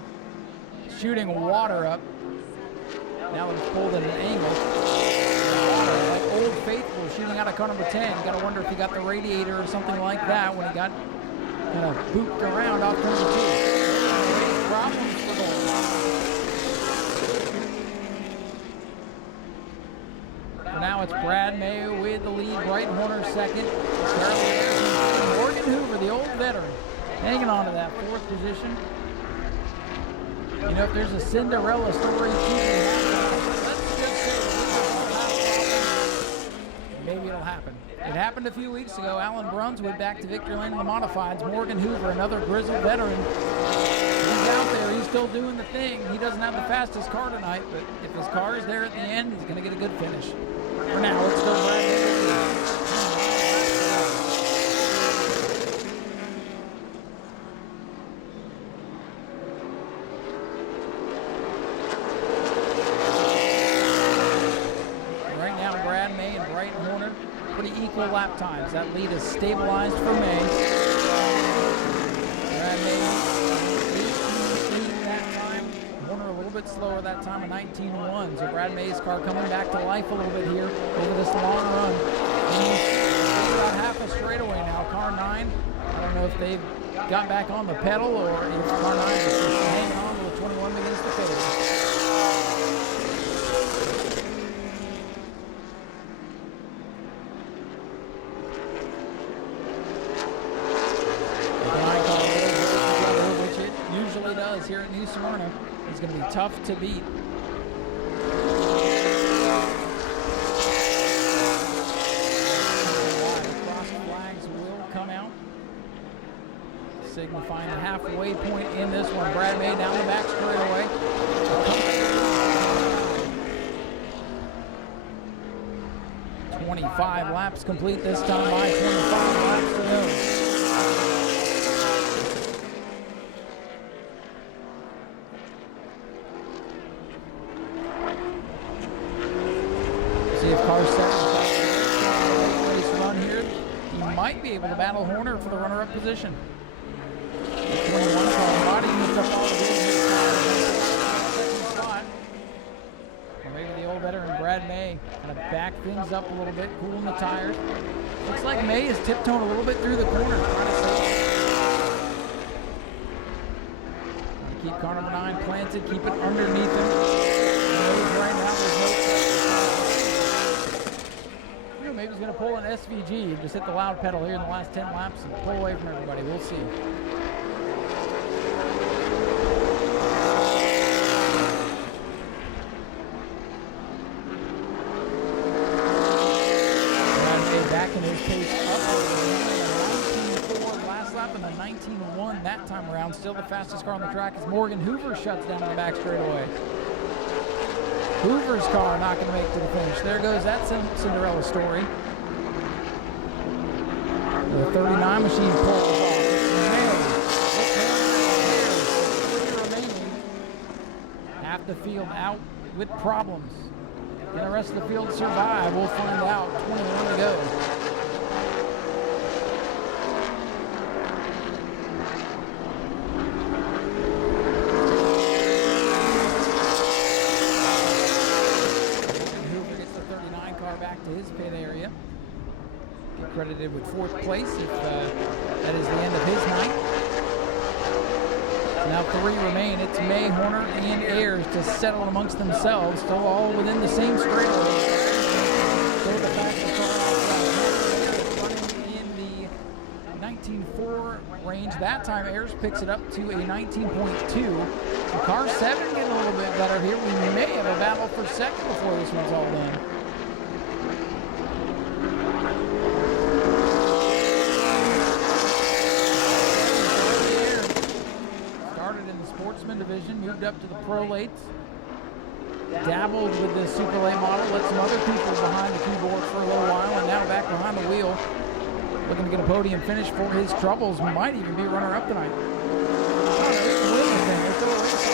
Shooting water up. Now it's pulled at an angle. Like Old Faithful shooting out of car number 10. You got to wonder if he got the radiator or something like that when he got kind of booped around off turn 2. Problems for gold. For now it's Brad Mayo with the lead. Brighton Horner second. Morgan Hoover, the old veteran, hanging on to that 4th position. You know, if there's a Cinderella story, let's just say maybe it'll happen. It happened a few weeks ago. Alan Brunswood back to victory lane in the modifieds. Morgan Hoover, another grizzled veteran. He's out there. He's still doing the thing. He doesn't have the fastest car tonight, but if his car is there at the end, he's going to get a good finish. For now, it's still Brad Mayo. Lap times. That lead is stabilized for May. Brad May, 18 that time. Horner a little bit slower that time, a 19.1. So Brad May's car coming back to life a little bit here over this long run. He's about half a straightaway now. Car 9, I don't know if they've got back on the pedal or if car 9 is just hanging on till the 21 begins to fade. Here at New Smyrna. It's going to be tough to beat. Cross flags will come out, signifying the halfway point in this one. Brad May down the back straightaway. 25 laps complete this time by 25 laps to go. Able to battle Horner for the runner-up position. The 21 car body moved up all the way to second spot. Or maybe the old veteran Brad May kind of back things up a little bit, cooling the tires. Looks like May is tiptoeing a little bit through the corner. Keep car number 9 planted, keep it underneath him. Right now, there's no maybe he's going to pull an SVG and just hit the loud pedal here in the last 10 laps and pull away from everybody. We'll see. Brad back in his pace up over the 19.4 last lap and the 19.1 that time around. Still the fastest car on the track as Morgan Hoover shuts down in the back straightaway. Hoover's car not going to make it to the finish. There goes that Cinderella story. The 39 machine pulls off. Half the field out with problems. Can the rest of the field survive? We'll find out. 21 to go. To his pit area. Get credited with 4th place if that is the end of his night. So now 3 remain. It's May, Horner, and Ayers to settle amongst themselves. Still all within the same straightaway. Still the fastest car running in the 19.4 range. That time Ayers picks it up to a 19.2. Car 7 getting a little bit better here. We may have a battle for second before this one's all done. Division, moved up to the Pro Lates, dabbled with the Super Late model, let some other people behind the keyboard for a little while, and now back behind the wheel looking to get a podium finish for his troubles. Might even be runner-up tonight. Oh, no, he can win this thing. Let's go race.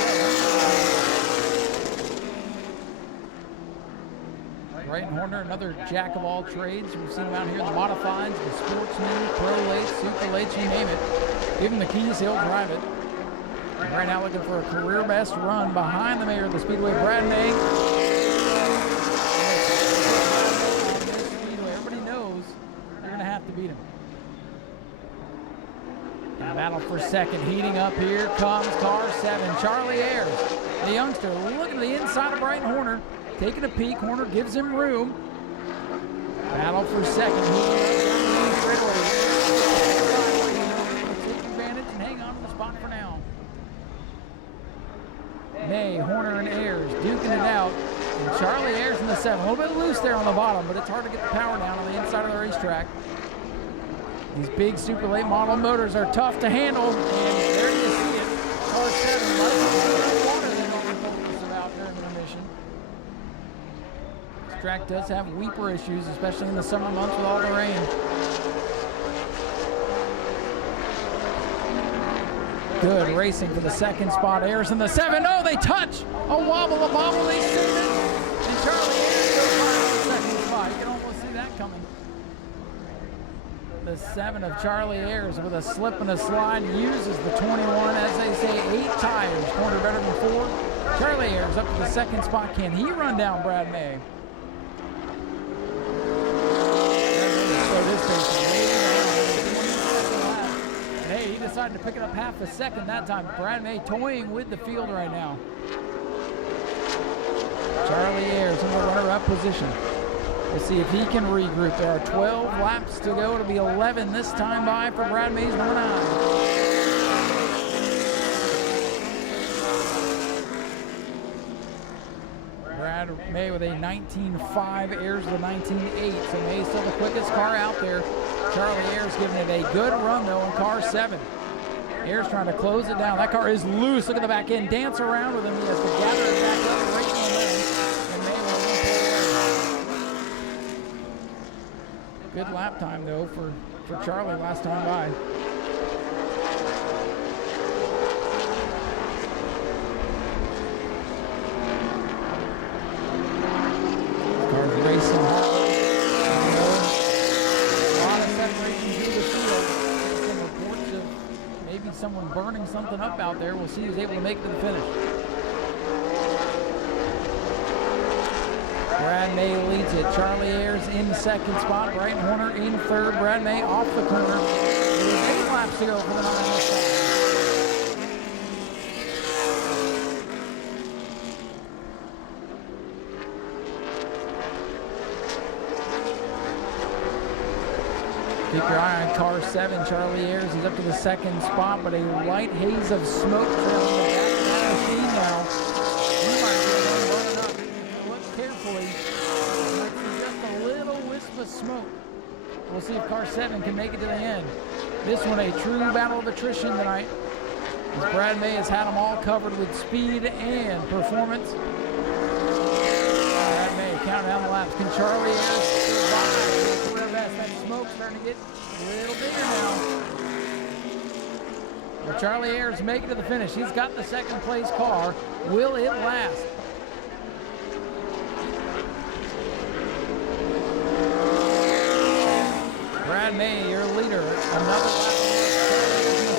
Brighton Horner, another jack of all trades. We've seen him out here in the modifieds, the sportsmen, pro lates, super lates, you name it. Give him the keys, he'll drive it. And right now looking for a career best run behind the mayor of the Speedway, Brad May. Everybody knows they're going to have to beat him. And a battle for second heating up. Here comes car 7, Charlie Ayers, the youngster, looking at the inside of Brighton Horner. Taking a peek, Horner gives him room. Battle for second. Take advantage and hang on to the spot for now. May, Horner, and Ayers duking it out. And Charlie Ayers in the 7. A little bit loose there on the bottom, but it's hard to get the power down on the inside of the racetrack. These big super late model motors are tough to handle. And there you see it. Car 7. Water than what we told us about during the mission. Track does have weeper issues, especially in the summer months with all the rain. Good racing for the second spot. Ayers in the 7. Oh, they touch! A wobble, a bobble, they save it! And Charlie Ayers goes by on the second spot. You can almost see that coming. The 7 of Charlie Ayers with a slip and a slide uses the 21, as they say, 8 tires. Corner better than 4. Charlie Ayers up to the second spot. Can he run down Brad May? Hey, he decided to pick it up half a second that time. Brad May toying with the field right now. Charlie Ayers in the runner-up position. We'll see if he can regroup. There are 12 laps to go. It'll be 11 this time by for Brad May's number 9. Brad May with a 19.5, Ayers with a 19.8. So May's still the quickest car out there. Charlie Ayers giving it a good run though in car 7. Ayers trying to close it down. That car is loose. Look at the back end. Dance around with him. He has to gather it back up right on in. And May will win. Good lap time though for Charlie last time by. Cars racing hard. A lot of separation through the field. Some reports of maybe someone burning something up out there. We'll see who's able to make it to the finish. Brad May leads it. Charlie Ayers in second spot. Brighton Horner in third. Brad May off the corner. There's 8 laps to go for the 9 side. Keep your eye on car 7, Charlie Ayers. He's up to the second spot, but a light haze of smoke trailing the back of that machine now. He might be able to run it up. Look carefully. Might be just a little wisp of smoke. We'll see if car 7 can make it to the end. This one a true battle of attrition tonight, as Brad May has had them all covered with speed and performance. Brad May counting down the laps. Can Charlie Ayers survive? That smoke's starting to get a little bigger now. Well, Charlie Ayers making it to the finish. He's got the second place car. Will it last? Brad May, your leader. Another lap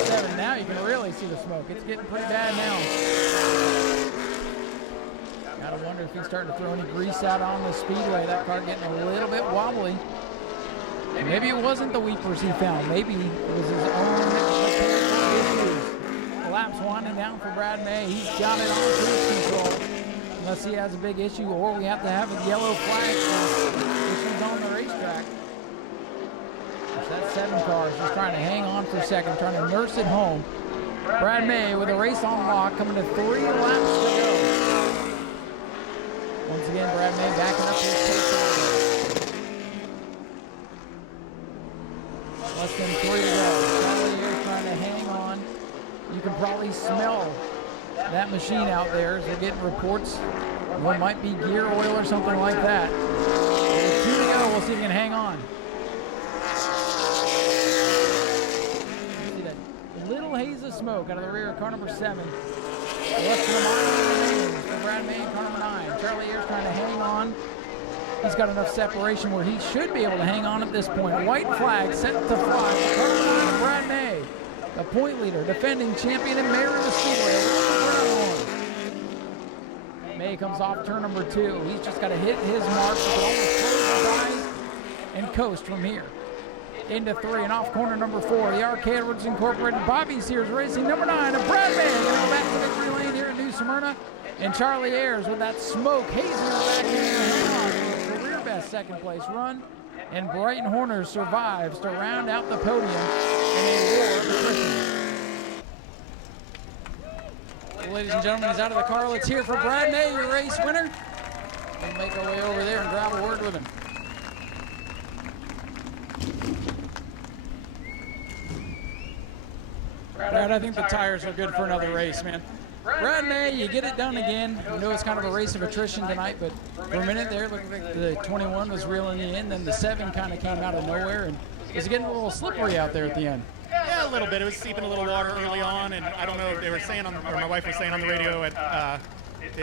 on 7. Now you can really see the smoke. It's getting pretty bad now. Gotta wonder if he's starting to throw any grease out on the speedway. That car getting a little bit wobbly. Maybe it wasn't the weepers he found. Maybe it was his own issues. The lap's winding down for Brad May. He's got it on cruise control. Unless he has a big issue, or we have to have a yellow flag for issues on the racetrack. That 7 car is just trying to hang on for a second, trying to nurse it home. Brad May with a race on lock, coming to 3 laps to go. Once again, Brad May backing up his pace. Less than 3 to go. Charlie Ayers trying to hang on. You can probably smell that machine out there as they're getting reports. What might be gear oil or something like that. With 2 to go, we'll see if he can hang on. smoke out of the rear of car number 7. Less than a mile remains for Brad May in car number 9. Charlie Ayers trying to hang on. He's got enough separation where he should be able to hang on at this point. White flag set to fly for car number 9, Brad May, the point leader, defending champion and mayor of the Speedway. May comes off turn number 2. He's just got to hit his mark. He can almost close his eyes and coast from here. Into 3 and off corner number 4. The Arcade Edwards Incorporated Bobby Sears Racing number 9. And Brad May going to go back to victory lane here in New Smyrna. And Charlie Ayers with that smoke hazy in the back end. Career best second place run. And Brighton Horner survives to round out the podium in a war of attrition. Ladies and gentlemen, he's out of the car. Let's hear it for Brad May, your race winner. We'll make our way over there and grab a word with him. Brad, I think the tires are good for another race, man. Brad May, you get it done again. I know it's kind of a race of attrition tonight, but for a minute there, it looked like the 21 was reeling you in. Then the 7 kind of came out of nowhere, and was getting a little slippery out there at the end. Yeah, a little bit. It was seeping a little water early on, and I don't know if they were saying, or my wife was saying on the radio, that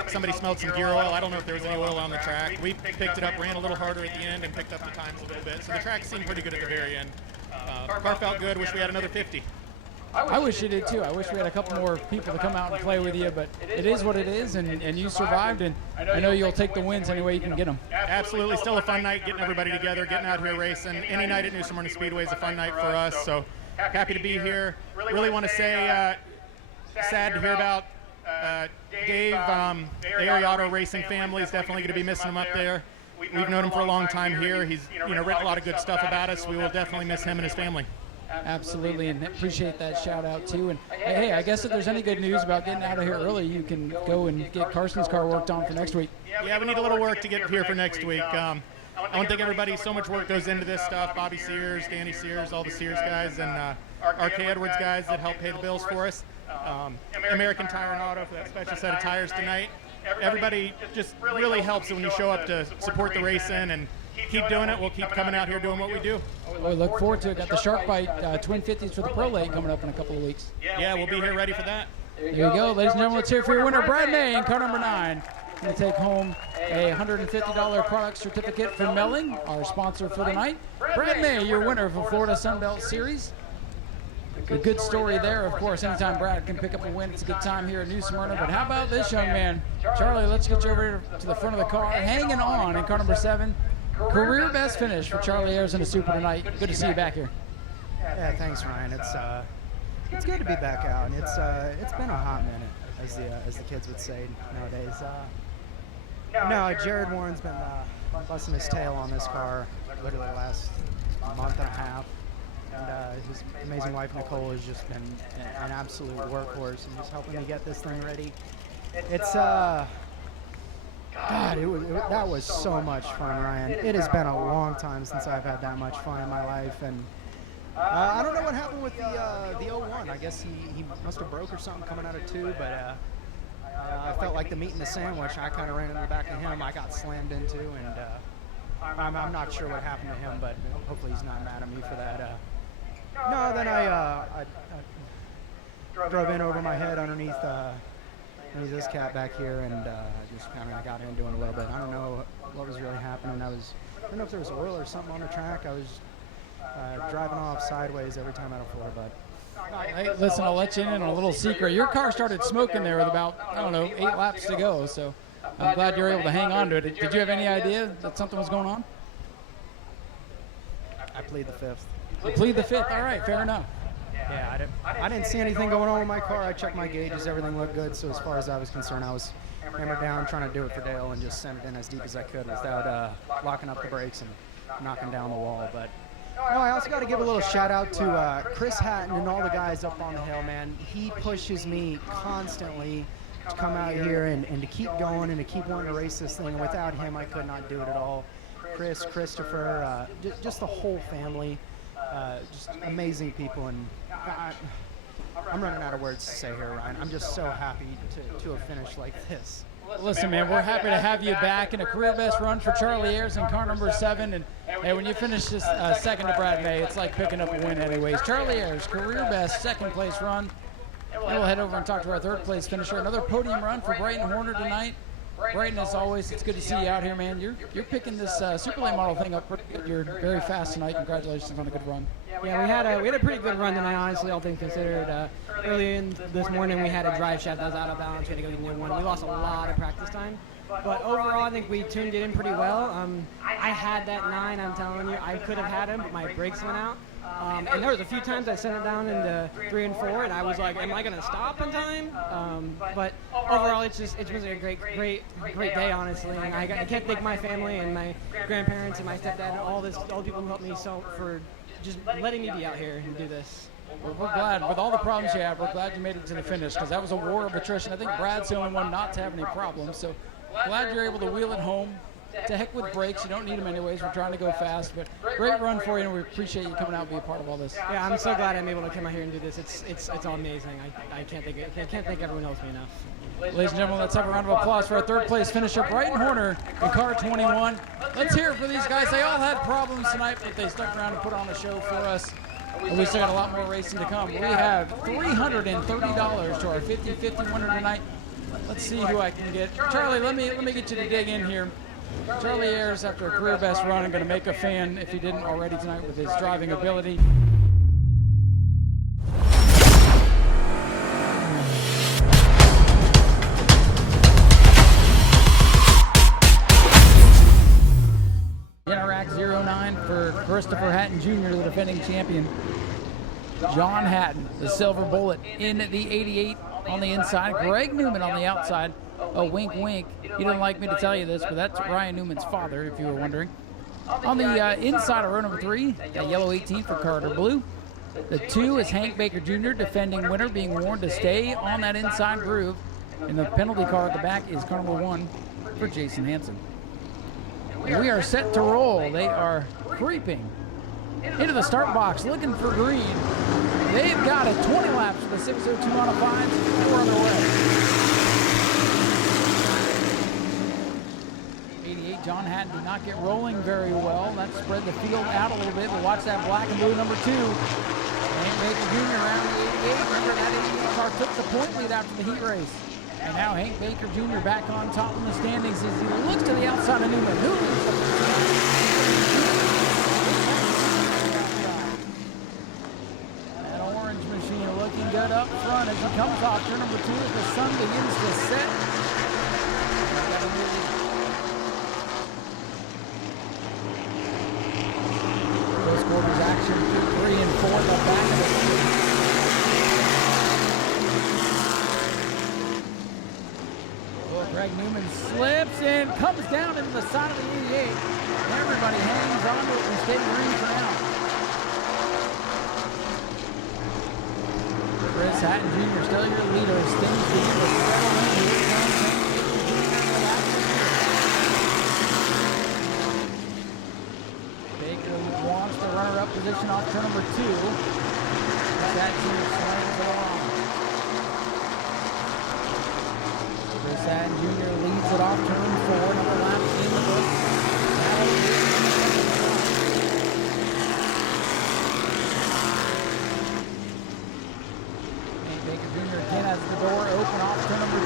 somebody smelled some gear oil. I don't know if there was any oil on the track. We picked it up, ran a little harder at the end, and picked up the times a little bit. So the track seemed pretty good at the very end. Car felt good. Wish we had another 50. I wish you did too. I wish we had a couple more people to come out and play with you, but it is what it is, and you survived, and I know you'll take the wins any way you can get them. Absolutely. Still a fun night, getting everybody together, getting out here racing. Any night at New Smyrna Speedway is a fun night for us, so happy to be here. Really want to say, sad to hear about Dave. The area auto racing family is definitely going to be missing him up there. We've known him for a long time here. He's written a lot of good stuff about us. We will definitely miss him and his family. Absolutely, and appreciate that shout out too. And hey, I guess if there's any good news about getting out of here early, you can go and get Carson's car worked on for next week. Yeah, we need a little work to get here for next week. I want to thank everybody. So much work goes into this stuff. Bobby Sears, Danny Sears, all the Sears guys, and RK Edwards guys that help pay the bills for us. American Tire and Auto for that special set of tires tonight. Everybody just really helps when you show up to support the racing, and keep doing it. We'll keep coming out here doing what we do. We look forward to it. Got the Shark Bite Twin 50s for the Pro Late coming up in a couple of weeks. Yeah, we'll be here ready for that. There you go, ladies and gentlemen. Let's hear it for your winner, Brad May, in car number 9. Going to take home a $150 product certificate from Melling, our sponsor for the night. Brad May, your winner of the Florida Sunbelt Series. A good story there, of course. Anytime Brad can pick up a win, it's a good time here at New Smyrna. But how about this young man? Charlie, let's get you over to the front of the car. Hanging on in car number 7. Career best finish for Charlie Ayers in the Super tonight. Good to see you back here. Yeah, thanks, Ryan. It's good to be back out, and it's been a hot minute, as the kids would say nowadays. No, Jared Warren's been busting his tail on this car literally the last month and a half, and his amazing wife Nicole has just been an absolute workhorse and just helping me get this thing ready. It's God, that was so much fun, Ryan. It has been a long time since I've had that much fun in my life, and I don't know what happened with the 01. I guess he must have broke or something coming out of 2, but I felt like the meat and the sandwich. I kind of ran into the back of him. I got slammed into, and I'm not sure what happened to him, but hopefully he's not mad at me for that. No, then I drove in over my head underneath this cat back here, and just kind of got into it a little bit. I don't know what was really happening. I don't know if there was oil or something on the track. I was driving off sideways every time out of 4, but. Hey, listen, I'll let you in on a little secret. Your car started smoking there with about, 8 laps to go, so I'm glad you were able to hang on to it. Did you have any idea that something was going on? I plead the 5th. You plead the 5th, all right, fair enough. Yeah, I didn't see anything going on with my car. I checked my gauges, everything looked good, so as far as I was concerned, I was hammered down trying to do it for Dale and just send it in as deep as I could without locking up the brakes and knocking down the wall. But no, I also got to give a little shout out to Chris Hatton and all the guys up on the hill, man. He pushes me constantly to come out here and to keep going and to keep wanting to race this thing. And without him, I could not do it at all. Chris, Christopher, just the whole family, just amazing people. And I'm running out of words to say here, Ryan. I'm just so happy to have finished like this. Listen, man, we're happy to have you back in a career best run for Charlie Ayers in car number 7. And hey, when you finish this second to Brad May, it's like picking up a win anyways. Charlie Ayers, career best second place run. And we'll head over and talk to our third place finisher. Another podium run for Brighton Horner tonight. Brighton, as always, it's good to see you out here, man. You're picking this Super Late model thing up pretty good. You're very fast tonight. Congratulations on a good run. Yeah, we had a pretty good run tonight, honestly, all things considered. Early in this morning, we had a drive shaft that was out of balance. We had to go get a new one. We lost a lot of practice time. But overall, I think we tuned it in pretty well. I had that 9, I'm telling you. I could have had him, but my brakes went out. And there was a few times I sent it down into 3 and 4, and I was like, am I going to stop in time? But overall, it's been a great day, honestly. And I can't thank my family and my grandparents and my stepdad and all the people who helped me for just letting me be out here and do this. Well, we're glad. With all the problems you had, we're glad you made it to the finish, because that was a war of attrition. I think Brad's the only one not to have any problems. So glad you're able to wheel it home. To heck with brakes. You don't need them anyways. We're trying to go fast, but great run for you, and we appreciate you coming out and be a part of all this. Yeah, I'm so glad I'm able to come out here and do this. It's amazing. I can't thank everyone else enough. Ladies and gentlemen, let's have a round of applause for our third place finisher, Brighton Horner, in car 21. Let's hear it for these guys. They all had problems tonight, but they stuck around and put on a show for us. And we still got a lot more racing to come. We have $330 to our 50-50 winner tonight. Let's see who I can get. Charlie, let me get you to dig in here. Charlie Ayers, after a career best run, I'm going to make a fan, if he didn't already tonight, with his driving ability. Interact 09 for Christopher Hatton Jr., the defending champion. John Hatton, the silver bullet, in the 88 on the inside. Greg Newman on the outside. Oh, wink, wink. You didn't like me to tell you this, but that's Ryan Newman's father, if you were wondering. On the inside of row number 3, got yellow 18 for Carter Blue. The 2 is Hank Baker Jr., defending winner, being warned to stay on that inside groove. And the penalty car at the back is car number 1 for Jason Hansen. And we are set to roll. They are creeping into the start box, looking for green. They've got a 20 laps for the 602 modifieds. We're on their way. John Hatton did not get rolling very well. That spread the field out a little bit, but watch that black and blue number 2. Hank Baker Jr. around the 88. Remember, that 88 car took the point lead after the heat race. And now Hank Baker Jr. back on top in the standings as he looks to the outside of Newman. That orange machine looking good up front as he comes off turn number 2 as the sun begins to set. Quarters action through 3 and 4 the back of the well, Greg Newman slips and comes down into the side of the 88. Everybody hangs on to it and stays green for now. Chris Hatton Jr. still your leader as things begin to settle in. Wants the runner-up position off turn number 2. That Jr. slams along. Chris Hatton Jr. leads it off turn 4. Another lap in the book. And Baker Jr. again has the door open off turn number 2.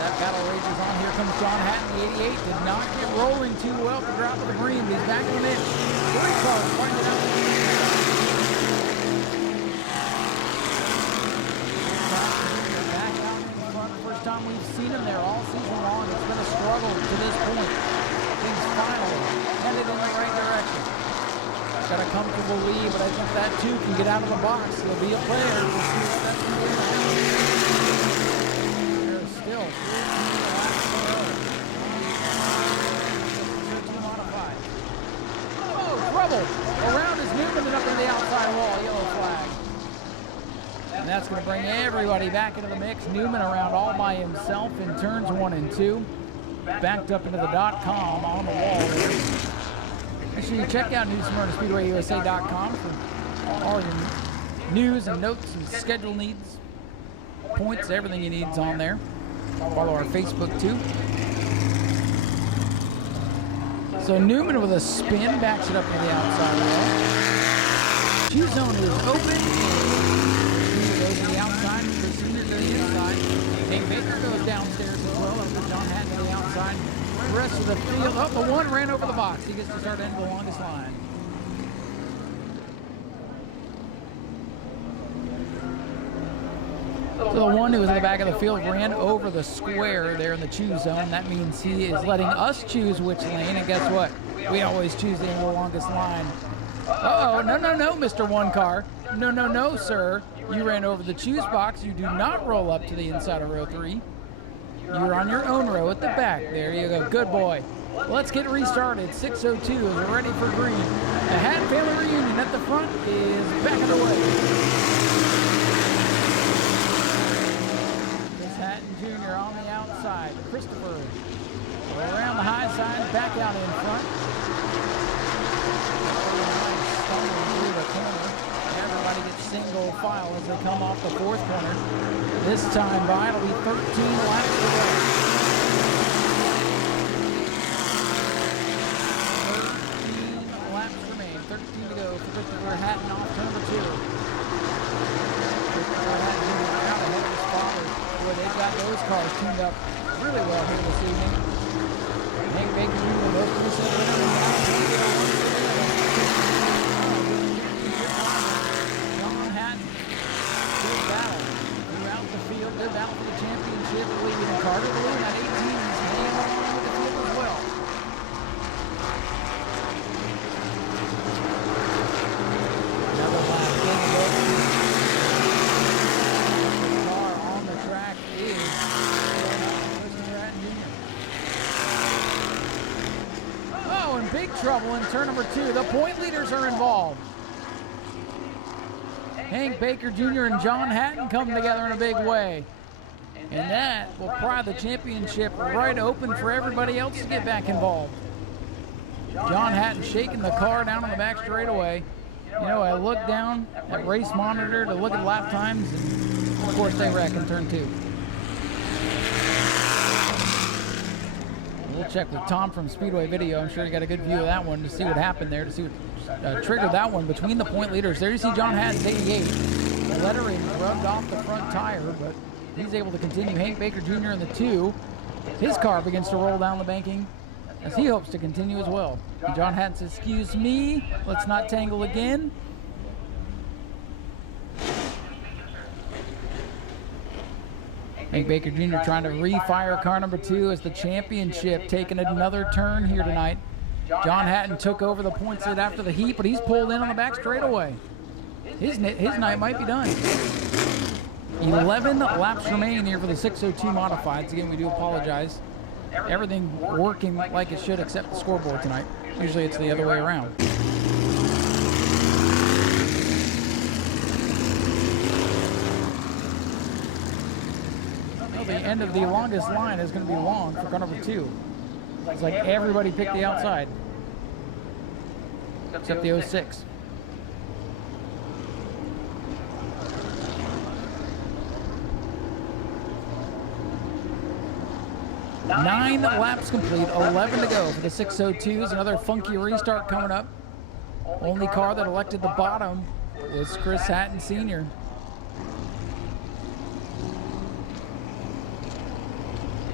That battle rages on. Here comes John Hatton, the 88. Did not get rolling too well to drop to the green. He's back in the mix. 3 cars pointing it out. Back out in front. First time we've seen him there all season long. It's been a struggle to this point. Things finally headed in the right direction. Got a comfortable lead, but I think that too can get out of the box. He'll be a player. We'll see what that's going to do. Still, oh, trouble! Around is Newman and up to the outside wall, yellow flag. And that's going to bring everybody back into the mix. Newman around all by himself in turns 1 and 2. Backed up into the .com on the wall there. Make sure you check out SmyrnaSpeedwayUSA.com for all your news and notes and schedule needs, points, everything you need is on there. Follow our Facebook too. So Newman with a spin backs it up to the outside wall. Q zone is open. The rest of the field. Oh, the one ran over the box. He gets to start into the longest line. So the one who was in the back of the field ran over the square there in the choose zone. That means he is letting us choose which lane. And guess what? We always choose the end of the longest line. Uh-oh, no, Mr. One Car. No, sir. You ran over the choose box. You do not roll up to the inside of row 3. You're on your own row at the back. There you go. Good boy. Let's get restarted. 6:02 is ready for green. The Hatton family reunion at the front is back underway. Chris Hatton Jr. on the outside. Christopher around the high side, back out in front. Stumbling through the corner. Everybody gets single file as they come off the fourth corner. This time by, it'll be 13 laps to go. 13 laps remain. 13 to go for Christopher Hatton off turn number 2. Christopher Hatton Jr. out ahead of his father. Boy, they've got those cars tuned up really well here this evening. Hank Baker Jr. most recent winner in the John Hatton. Good battle throughout the field. Good battle for the championship. Leading Carter Balloon at 18 is hanging along with the field as well. Another lap. The car on the track is Christopher Hatton Jr. Oh, in big trouble in turn number 2. The point leaders are involved. Hank Baker Jr. and John Hatton come together in a big way. And that will pry the championship right open for everybody else to get back involved. John Hatton shaking the car down on the back straightaway. You know, I looked down at race monitor to look at lap times, and of course they wreck in turn 2. We'll check with Tom from Speedway Video. I'm sure you got a good view of that one to see what happened there, to see what triggered that one between the point leaders. There you see John Hatton's 88. The lettering rubbed off the front tire, but he's able to continue. Hank Baker Jr. in the 2. His car begins to roll down the banking as he hopes to continue as well. And John Hatton says, excuse me, let's not tangle again. Hank Baker Jr. trying to refire car number 2 as the championship taking another turn here tonight. John Hatton took over the points lead after the heat, but he's pulled in on the back straightaway. His night might be done. 11 laps remain here for the 602 modifieds. Again, we do apologize. Everything working like it should except the scoreboard tonight. Usually it's the other way around. Well, the end of the longest line is going to be long for car number 2. It's like everybody picked the outside, except the 06. Nine laps complete, 11 to go for the 602s. Another funky restart coming up. Only car that elected the bottom was Chris Hatton Sr.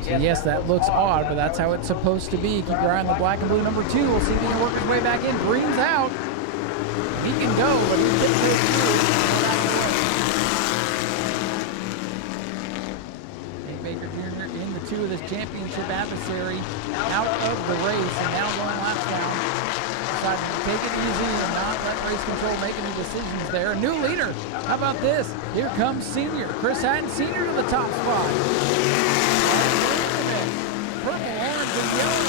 So yes, that looks odd, but that's how it's supposed to be. Keep your eye on the black and blue number 2. We'll see if he can work his way back in. Green's out. He can go, but he's getting close through. Hank Baker Jr. in the 2 of this championship adversary, out of the race and now going laps down. Decided to take it easy and not let race control make any decisions there. A new leader. How about this? Here comes Senior. Chris Hatton Sr. to the top spot. Purple, orange, and yellow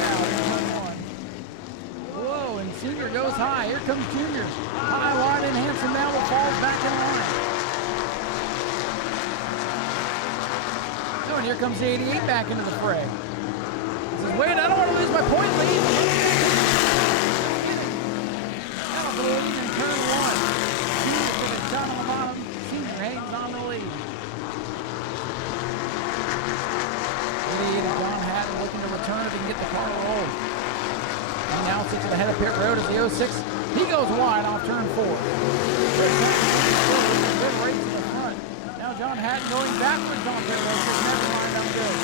out in turn 1. Whoa, and Senior goes high. Here comes Junior. High, wide, and handsome now will fall back in line. Oh, and here comes the 88 back into the fray. He says, wait, I don't want to lose my point lead. That'll go in turn 1. Junior took a shot on the bottom. Senior hangs on the lead. John Hatton looking to return if he can get the car to roll. He now sits at the head of pit road as the 06. He goes wide off turn 4. Good race in the front. Now John Hatton going backwards on pit road. Says, never mind, I'm good.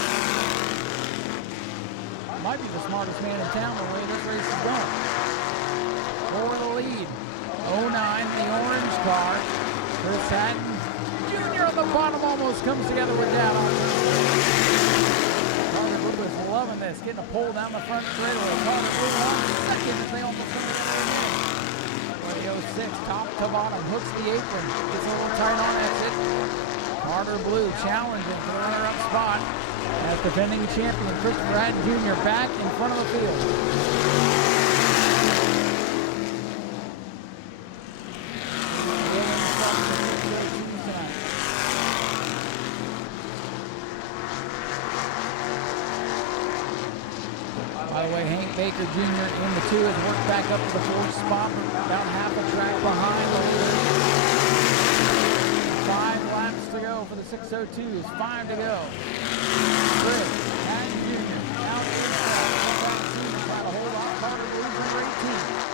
might be the smartest man in town the way this race is going. For the lead. 09, the orange car. Chris Hatton Jr. on the bottom almost comes together with that on. Carter Blue is loving this, getting a pull down the front straightaway. Carter Blue on second as they almost come together again. 06, top to bottom, hooks the apron, gets a little tight on exit. Carter Blue challenging for the runner-up spot as defending champion Christopher Hatton Jr. back in front of the field. By the way, Hank Baker Jr. in the 2 has worked back up to the 4th spot, about half a track behind the leader. 5 laps to go for the 602s, 5 to go. Chris Hatton Jr. out inside, trying to hold off Carter Blue number 18.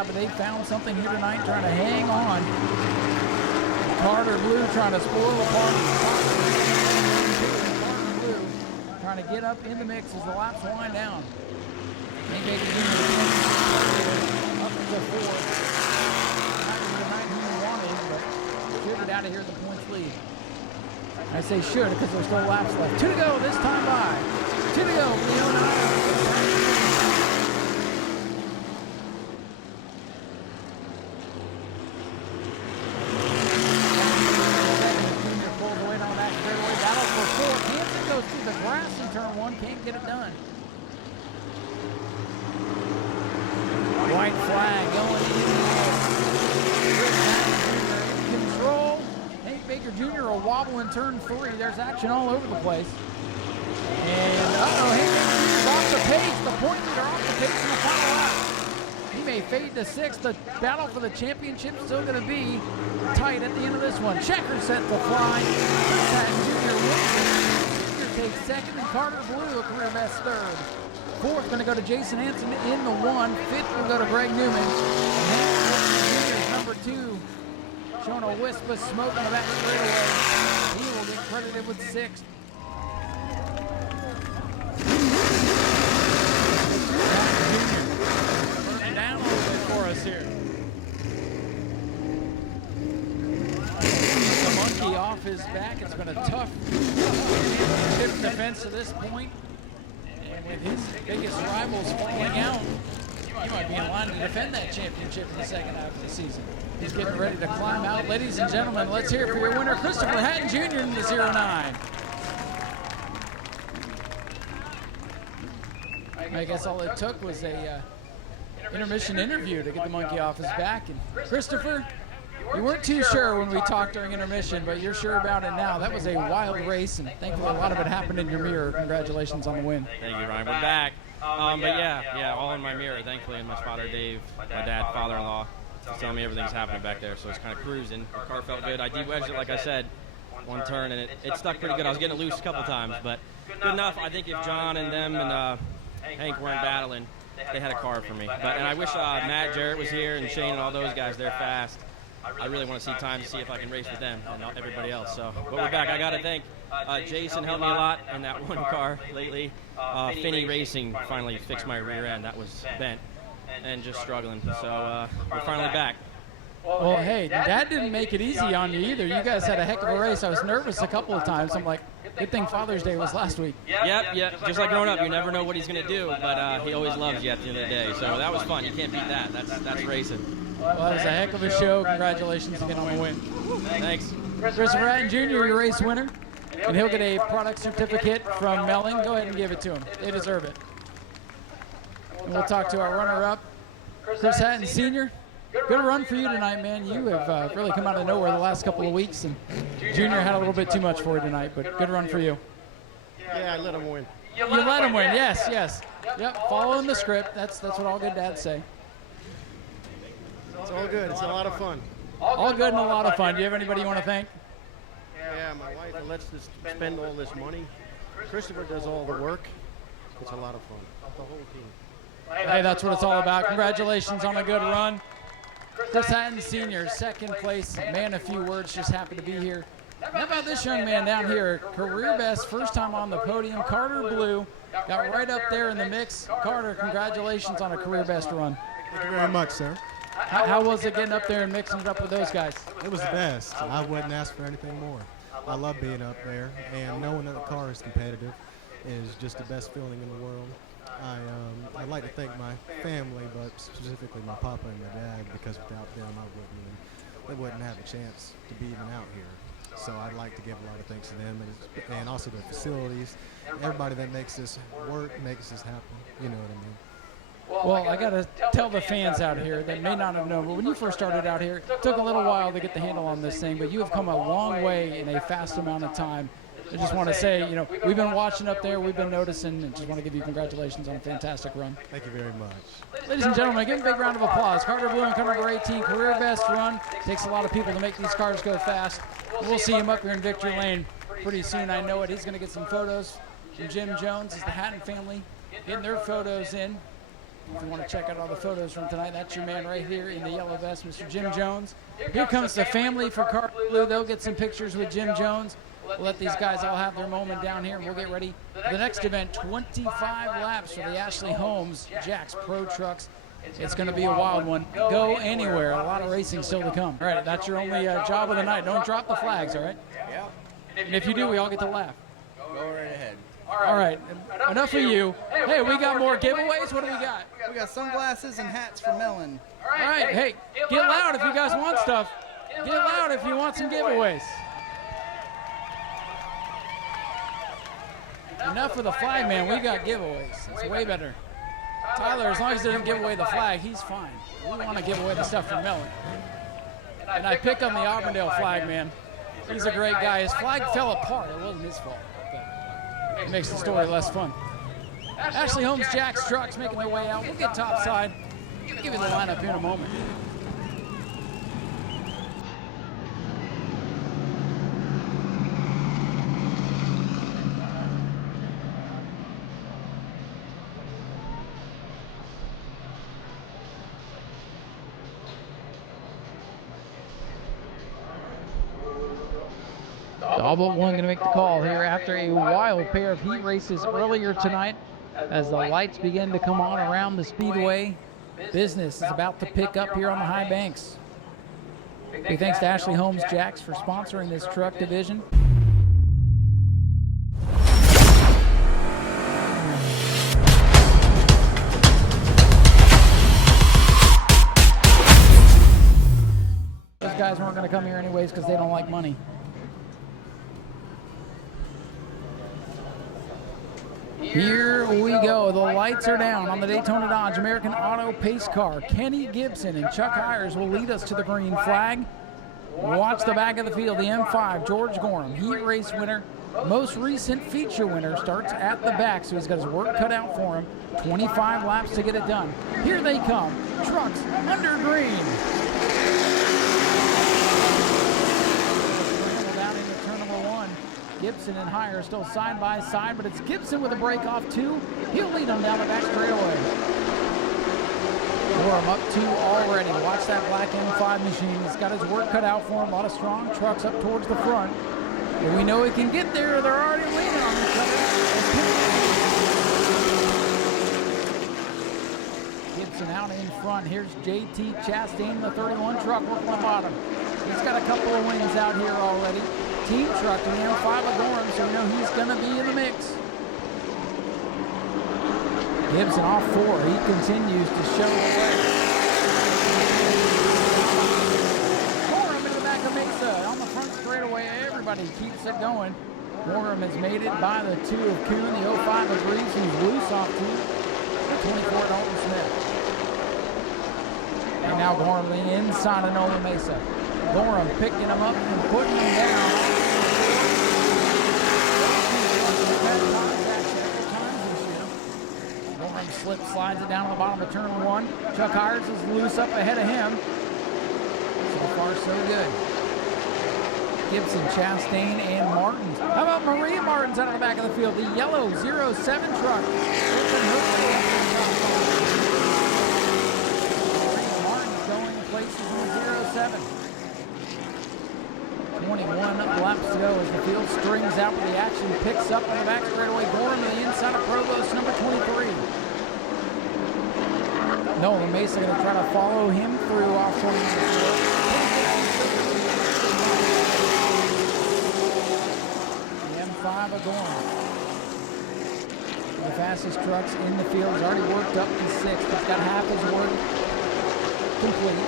But they found something here tonight, trying to hang on. Carter Blue trying to spoil the party. Carter Blue trying to get up in the mix as the laps wind down. Hank Baker Jr. up to the 4th. Not the night he wanted, but should get out of here at the points lead. I say should because there's still laps left. 2 to go this time by. 2 to go for the 09. Can't get it done. White flag going in. In control. Hank Baker Jr. will wobble in turn 3. There's action all over the place. And Hank Baker Jr. is off the pace. The point leader off the pace in the final lap. He may fade to 6th. The battle for the championship is still going to be tight at the end of this one. Checker set to fly. Chris Hatton Jr. wins. Takes 2nd, and Carter Blue a career best 3rd. 4th going to go to Jason Hansen in the 1. 5th will go to Greg Newman. And Hank Jr. number 2, showing a wisp of smoke on the back straightaway. He will get credited with 6th. Burning down a little bit for us here. The monkey off his back. It's been a tough defense to this point. And with his biggest rivals falling out, he might be in line to defend that championship in the second half of the season. He's getting ready to climb out. Ladies and gentlemen, let's hear it for your winner, Christopher Hatton Jr. in the 09. I guess all it took was a intermission interview to get the monkey off his back. And Christopher, we weren't too sure when we talked during intermission, but you're sure about it now. That was a wild race, and thankfully a lot of it happened in your mirror. Congratulations on the win. Thank you, Ryan. We're back. But yeah, all in my mirror, thankfully, and my spotter, Dave, my dad, father-in-law, telling me everything's happening back there, so it's kind of cruising. The car felt good. I de-wedged it, like I said, one turn, and it stuck pretty good. I was getting it loose a couple times, but good enough. I think if John and them and Hank weren't battling, they had a car for me. And I wish Matt Jarrett was here and Shane and all those guys. They're fast. I really want to see time to see if I can race with them and everybody else. So, but we're back. I got to thank Jason helped me a lot in that one car lately. Finney Racing finally fixed my rear end. That was bent and just struggling. So we're finally back. Well, hey, Dad didn't make it easy on you either. You guys had a heck of a race. I was nervous a couple of times. I'm like, good thing Father's Day was last week. Yep. Just like growing up, you never know what he's going to do, but he always loves you at the end of the day. So that was fun. You can't beat that. That's racing. Well, that was a heck of a show. Congratulations again on the win. Thanks. Christopher Hatton Jr., your race winner, and he'll get a product certificate from Melling. Go ahead and give it to him. They deserve it. And we'll talk to our runner-up, Chris Hatton Sr. Good run for you tonight, man. You have really come out of nowhere the last couple of weeks, and Junior had a little bit too much for you tonight, but good run for you. Yeah, I let him win. You let him win, yes. Yep, following the script. That's what all good dads say. It's all good. It's a lot of fun. All good and a lot of fun. Do you have anybody you want to thank? Yeah, my wife lets us spend all this money. Christopher does all the work. It's a lot of fun. The whole team. Hey, that's what it's all about. Congratulations on a good run. Chris Hatton Sr., second place. Man, a few words, just happy to be here. How about this young man down here? Career best, first time on the podium. Carter Blue got right up there in the mix. Carter, congratulations on a career best run. Thank you very much, sir. How was it getting up there and mixing it up with those guys? It was the best. I wouldn't ask for anything more. I love being up there, and knowing that the car is competitive is just the best feeling in the world. I'd like to thank my family, but specifically my papa and my dad, because without them they wouldn't have a chance to be even out here. So I'd like to give a lot of thanks to them, and also the facilities, everybody that makes this work, makes this happen. You know what I mean? Well, I got to tell the fans out here that may not have known, but when you first started out here, it took a little while to get the handle on this thing, but you have come a long way in a fast amount of time. I just want to say, you know, we've been watching up there, we've been noticing, and just want to give you congratulations on a fantastic run. Thank you very much. Ladies and gentlemen, give a big round of applause. Carter Blue in car number 18, career best run. Takes a lot of people to make these cars go fast. We'll see him up here in Victory Lane pretty soon. I know it. He's going to get some photos from Jim Jones. It's the Hatton family getting their photos in. If you want to check out all the photos from tonight, that's your man right here in the yellow vest, Mr. Jim Jones. Here comes the family for Carter Blue. They'll get some pictures with Jim Jones. We'll let these guys all have their moment down here, and we'll get ready for the next event, 25 laps for the Ashley Holmes Jacks Pro Trucks. It's going to be a wild one. Go anywhere. A lot of racing still to come. All right, that's your only job of the night. Don't drop the flags, all right? Yeah. And if you do, we all get to laugh. Go right ahead. All right, enough of you. Hey, we got more giveaways. What do we got? We got sunglasses and hats for Melon. All right, hey, get loud if you guys want stuff. Get loud if you want some giveaways. Enough of the flag, man. We got giveaways. It's way better. Tyler, as long as he doesn't give away the flag, he's fine. We want to give away the stuff from Melon. And I pick on the Auburndale flag, man. He's a great guy. His flag fell apart. It wasn't his fault. It makes the story less fun. Ashley Holmes Jacks trucks making their way out. We'll get topside. Give you the lineup here in a moment. All but one going to make the call here after a wild pair of heat races earlier tonight. As the lights begin to come on around the speedway, business is about to pick up here on the high banks. Big thanks to Ashley Holmes Jacks for sponsoring this truck division. Those guys weren't going to come here anyways because they don't like money. Here we go. The lights are down on the Daytona Dodge American Auto Pace Car. Kenny Gibson and Chuck Hires will lead us to the green flag. Watch the back of the field. The M5, George Gorham, heat race winner. Most recent feature winner starts at the back, so he's got his work cut out for him. 25 laps to get it done. Here they come. Trucks under green. Down into turn number one. Gibson and Hire still side by side, but it's Gibson with a break off two. He'll lead them down the back straightaway. Gorham up two already. Watch that black M5 machine. He's got his work cut out for him. A lot of strong trucks up towards the front. But we know he can get there. They're already leaning on each other. Gibson out in front. Here's JT Chastain, the 31 truck working on the bottom. He's got a couple of wins out here already. Team truck in the M5 of Gorham, so we know he's going to be in the mix. Gibson off four. He continues to show away. Gorham in the back of Mesa on the front straightaway. Everybody keeps it going. Gorham has made it by the two of Kuhn, the 05 of Reeves, who's loose off two. The 24 Dalton Smith. And now Gorham inside of Nolan Mesa. Gorham picking him up and putting him down. Gorham slides it down to the bottom of turn one. Chuck Hires is loose up ahead of him. So far, so good. Gibson, Chastain, and Martins. How about Maria Martins out of the back of the field? The yellow 07 truck. Maria Martins going places in the 07. 21 laps to go as the field strings out with the action. Picks up on the back straightaway. Gorham to the inside of Provost, number 23. Nolan Mesa going to try to follow him through off 20 minutes. The M5 of Gorham. The fastest trucks in the field has already worked up to 6th. He's got half his work complete.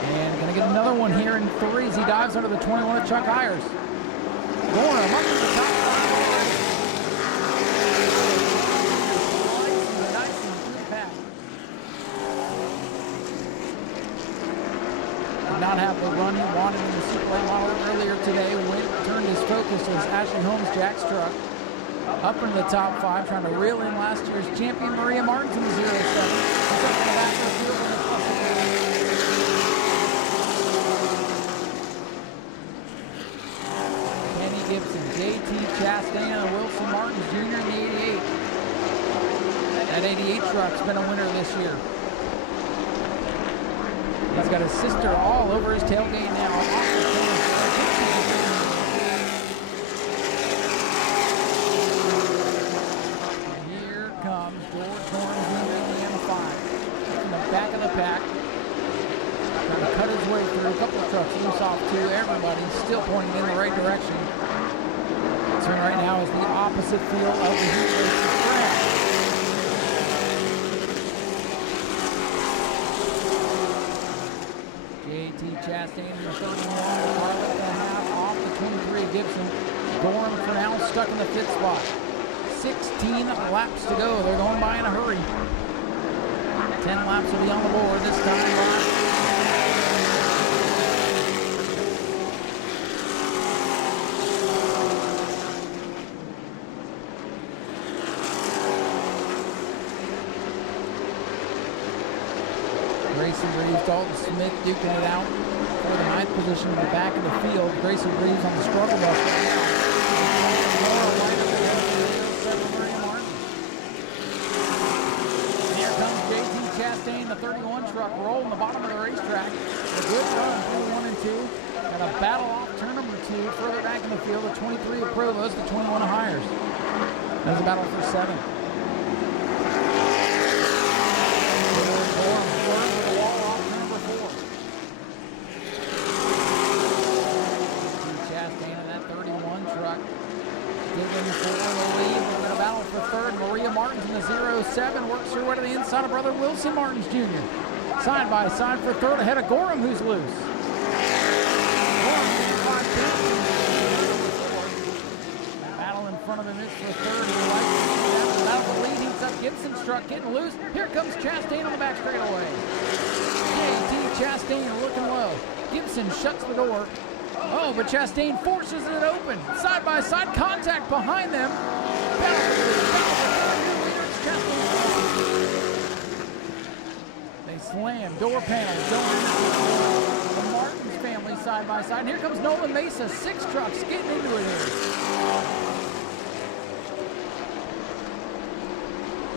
And going to get another one here in 3 as he dives under the 21 of Chuck Hires. Gorham up to the top 5 already. Nice and through the pack. Did not have the run he wanted in the Super Late model earlier today. Turned his focus to his Ashley Holmes Jack's truck. Up into the top 5, trying to reel in last year's champion Maria Martins in the 07. He's up in the back of the field in the plus. Kenny Gibson, JT Chastain, and Wilson Martins Jr. in the 88. That 88 truck's been a winner this year. He's got his sister all over his tailgate now. And here comes George Gorham Jr. in the M5. In the back of the pack. Trying to cut his way through a couple of trucks. Loose off two. Everybody's still pointing in the right direction. This one right now is the opposite field of the heat racing track. JT Chastain in the 31, Harlett and a half off the 23 Gibson. Gorham for now stuck in the 5th spot. 16 laps to go. They're going by in a hurry. 10 laps will be on the board this time by. Grayson Reeves, Dalton Smith duking it out for the 9th position in the back of the field. Grayson Reeves on the struggle bus right now. And here comes JT Chastain, the 31 truck, rolling the bottom of the racetrack. A good run through 1 and 2. And a battle off turn number 2 further back in the field. The 23 of Provost, the 21 of Hires. There's a battle for 7. Chastain in that 31 truck. Digging for the lead. We're going to battle for 3rd. Maria Martins in the 07 works her way to the inside of brother Wilson Martins Jr. Side by side for 3rd ahead of Gorham, who's loose. Battle in front of him is for 3rd. Battle for the lead. Heats up Gibson's truck getting loose. Here comes Chastain on the back straightaway. JT Chastain looking low. Gibson shuts the door. Oh, but Chastain forces it open. Side by side contact behind them. They slam door panels going into the Martins family side by side. And here comes Nolan Mesa, 6 trucks getting into it here.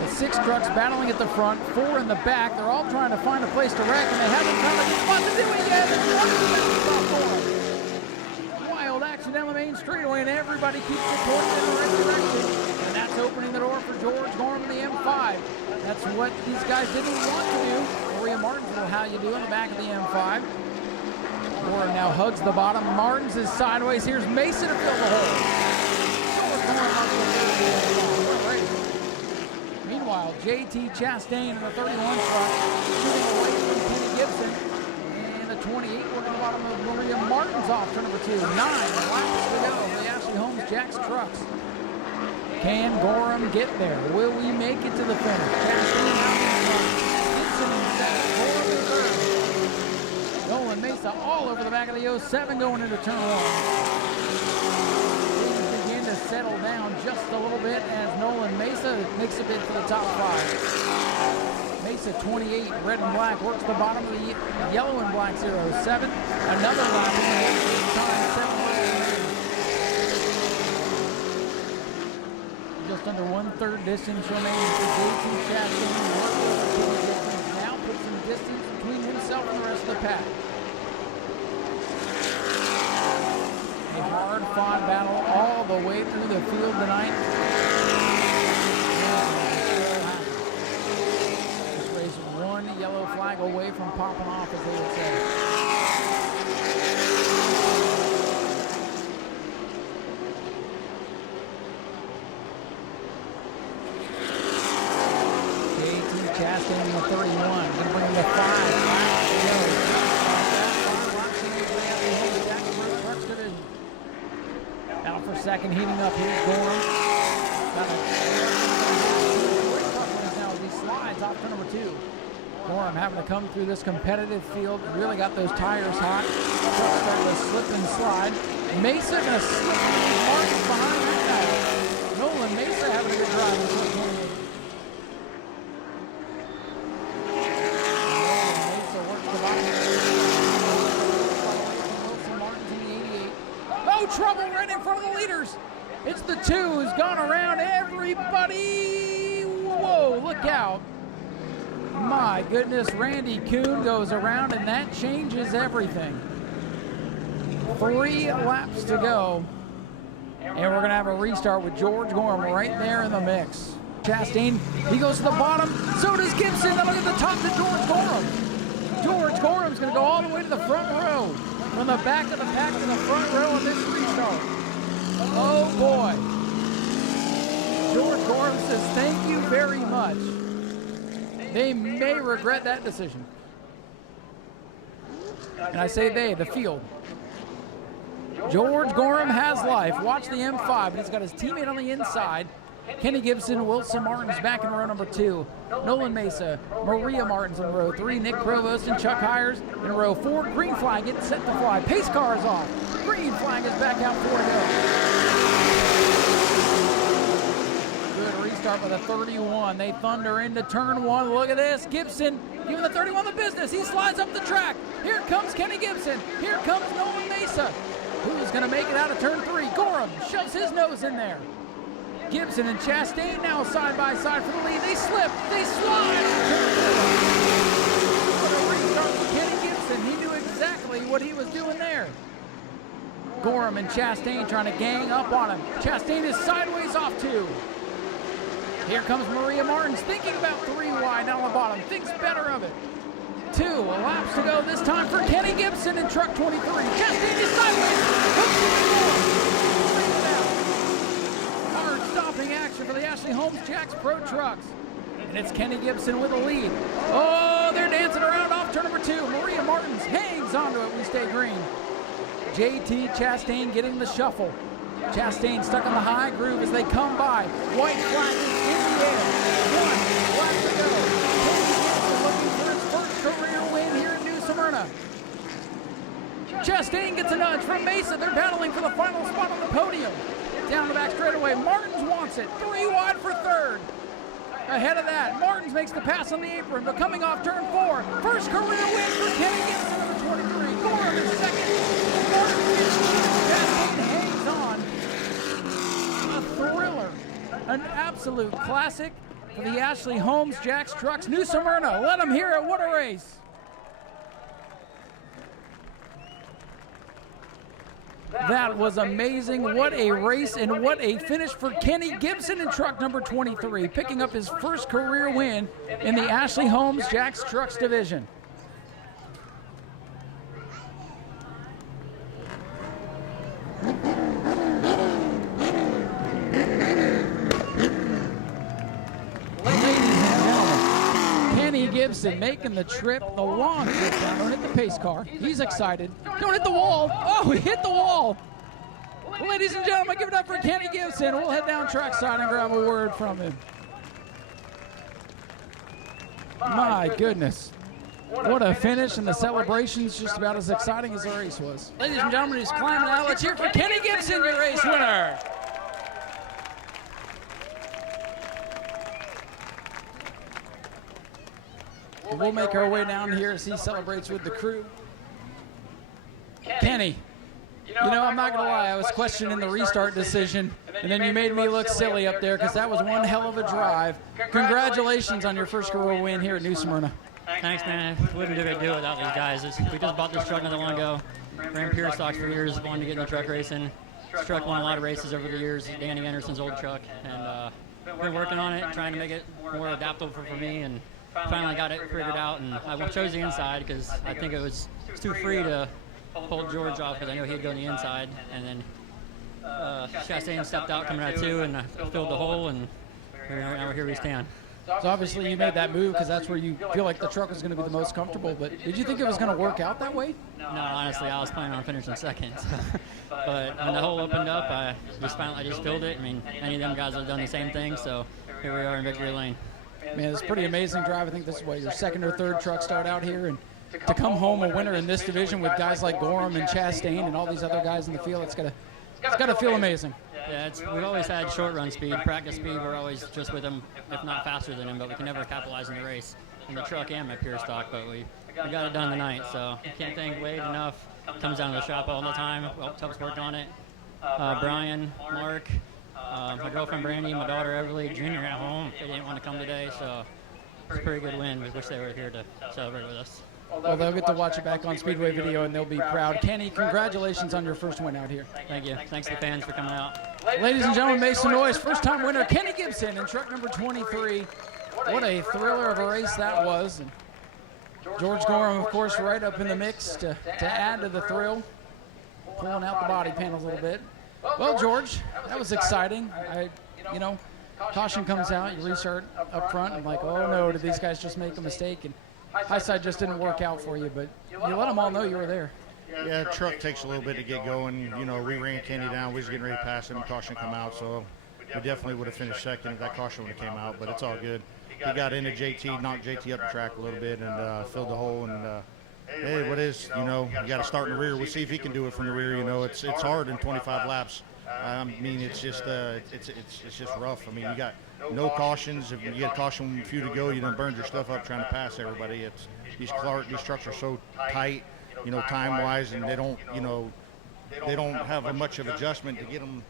The 6 trucks battling at the front, 4 in the back. They're all trying to find a place to wreck, and they haven't found a good spot to do it yet. There's one spot for them. Wild action down the main straightaway, and everybody keeps it pointing in the right direction. And that's opening the door for George Gorham in the M5. That's what these guys didn't want to do. Maria Martins will how you do in the back of the M5. Gorham now hugs the bottom. Martins is sideways. Here's Mason to fill the hole. Meanwhile, JT Chastain in the 31 truck shooting away from Kenny Gibson. And the 28 working the bottom of Maria Martins off turn number 2. 9 laps to go for the Ashley Holmes Jack's trucks. Can Gorham get there? Will we make it to the finish? Chastain out in front. Gibson in second. Gorham in 3rd. Nolan Mesa all over the back of the 07 going into turn 1. To settle down just a little bit as Nolan Mesa makes a bid for the top 5. Mesa 28, red and black, works the bottom of the yellow and black 07. Another lap in the time, 7 just under 1/3 distance remaining for JT Chastain. Now put some distance between himself and the rest of the pack. A hard-fought battle all the way through the field tonight. This race one yellow flag away from popping off, as they would say. Chastain in the 31, going to bring him to 5. Out for second, heating up. Here's Gorham. Now as he slides off to number 2. Gorham having to come through this competitive field. Really got those tires hot. Starting to slip and slide. Mesa going to slip Martin behind that guy. Nolan Mesa having a good drive in the 28. Trouble right in front of the leaders. It's the 2 who's gone around everybody. Whoa, look out. My goodness, Randy Kuhn goes around, and that changes everything. 3 laps to go. And we're going to have a restart with George Gorham right there in the mix. Chastain, he goes to the bottom. So does Gibson. Now look at the top to George Gorham. George Gorham's going to go all the way to the front row. From the back of the pack to the front row of this restart. Oh boy. George Gorham says thank you very much. They may regret that decision. And I say they, the field. George Gorham has life. Watch the M5, but he's got his teammate on the inside. Kenny Gibson, Wilson Martin's back in row number 2. Nolan Mesa, Maria Martin's in row 3. Nick Provost and Chuck Hires in row 4. Green flag getting set to fly. Pace car is off. Green flag is back out 4 to go. Good restart by the 31. They thunder into turn 1. Look at this. Gibson giving the 31 the business. He slides up the track. Here comes Kenny Gibson. Here comes Nolan Mesa. Who's going to make it out of turn 3? Gorham shoves his nose in there. Gibson and Chastain now side by side for the lead. They slip, they slide. What a restart for Kenny Gibson. He knew exactly what he was doing there. Gorham and Chastain trying to gang up on him. Chastain is sideways off 2. Here comes Maria Martins thinking about 3 wide down the bottom. Thinks better of it. 2 laps to go this time for Kenny Gibson in truck 23. Chastain is sideways. Stopping action for the Ashley Holmes Jacks Pro Trucks. And it's Kenny Gibson with the lead. Oh, they're dancing around off turn number 2. Maria Martins hangs onto it. We stay green. JT Chastain getting the shuffle. Chastain stuck on the high groove as they come by. White flag is in the air. 1 lap to go. Kenny Gibson looking for his first career win here in New Smyrna. Chastain gets a nudge from Mesa. They're battling for the final spot on the podium. Down the back straightaway. Martins wants it. 3 wide for 3rd. Ahead of that, Martins makes the pass on the apron, but coming off turn 4. First career win for Kenny Gibson, number 23. Gorham is 2nd. Martins hangs on. A thriller. An absolute classic for the Ashley Holmes Jacks Trucks New Smyrna. Let them hear it. What a race. That was amazing. What a race and what a finish for Kenny Gibson in truck number 23, picking up his first career win in the Ashley Holmes Jacks Trucks division. Kenny Gibson making the trip, the long trip down. Don't hit the pace car. He's excited. Don't hit the wall. Oh, he hit the wall. Well, ladies and gentlemen, give it up for Kenny Gibson. We'll head down trackside and grab a word from him. My goodness. What a finish, and the celebration's just about as exciting as the race was. Ladies and gentlemen, he's climbing out. Let's hear for Kenny Gibson, your race winner. We'll make our way down here as he celebrates with the crew. Kenny, you know, I'm not going to lie. I was questioning the restart decision, and then you made me look silly up there because that was one hell of a drive. Congratulations on your first career win here at New Smyrna. Thanks, man. Wouldn't do it without these guys. We just bought this truck not that long ago. Ran pure stocks for years, wanted to get in the truck racing. This truck won a lot of races over the years. Danny Anderson's old truck, and been working on it, trying to make it more adaptable for me, and finally got it figured out. And I chose the inside because I think it was too free to hold George off because I know he'd go on the inside. And then Chastain stepped out coming out too, and I filled the hole, and now here we stand. So obviously you made that move because that's where you feel like the truck was going to be the most comfortable, but did you think it was going to work out that way? No, honestly, I was planning on finishing second. But when the hole opened up, I just filled it. I mean, any of them guys have done the same thing, so here we are in victory lane. Man, it's a pretty amazing drive. I think this is what, your second or third truck start out here, and to come home a winner in this division with guys like Gorham and Chastain and all these other guys in the field, it's got to feel amazing. Yeah, we've always had short run speed, practice speed. We're always just with them, if not faster than them, but we can never capitalize in the race. In the truck and my pure stock, but we got it done tonight, so I can't thank Wade enough. Comes down to the shop all the time. Tubbs worked on it. Brian, Mark, my girlfriend Brandy, my daughter Everly, Junior at home. They didn't want to come today, so it's a pretty good win. We wish they were here to celebrate with us. Well, they'll get to watch it back on Speedway video, and they'll be proud. Kenny, congratulations on your first win out here. Thank you. Thanks to the fans for coming out. Ladies and gentlemen, make some noise. First-time winner, Kenny Gibson in truck number 23. What a thriller of a race that was. And George Gorham, of course, right up in the mix to add to the thrill, pulling out the body panels a little bit. Well, George, that was exciting. Caution comes out, you restart up front. I'm like, oh no, did these guys just make a mistake? And high side just didn't work out for you, but you let them all know you were there. Yeah, truck takes a little bit to get going. You know, we ran Kenny down. We was getting ready to pass him. Caution come out, so we definitely would have finished second if that caution would have came out, but it's all good. He got into JT, knocked JT up the track a little bit, and filled the hole. And hey, what is, you got to start in the rear. We'll see if he can do it from the rear. It's hard in 25 laps. I mean, it's just rough. I mean, you got no cautions. If you get a caution with a few to go, you done burned your stuff up trying to pass everybody. These trucks are so tight, time-wise, and they don't have much of adjustment to get them,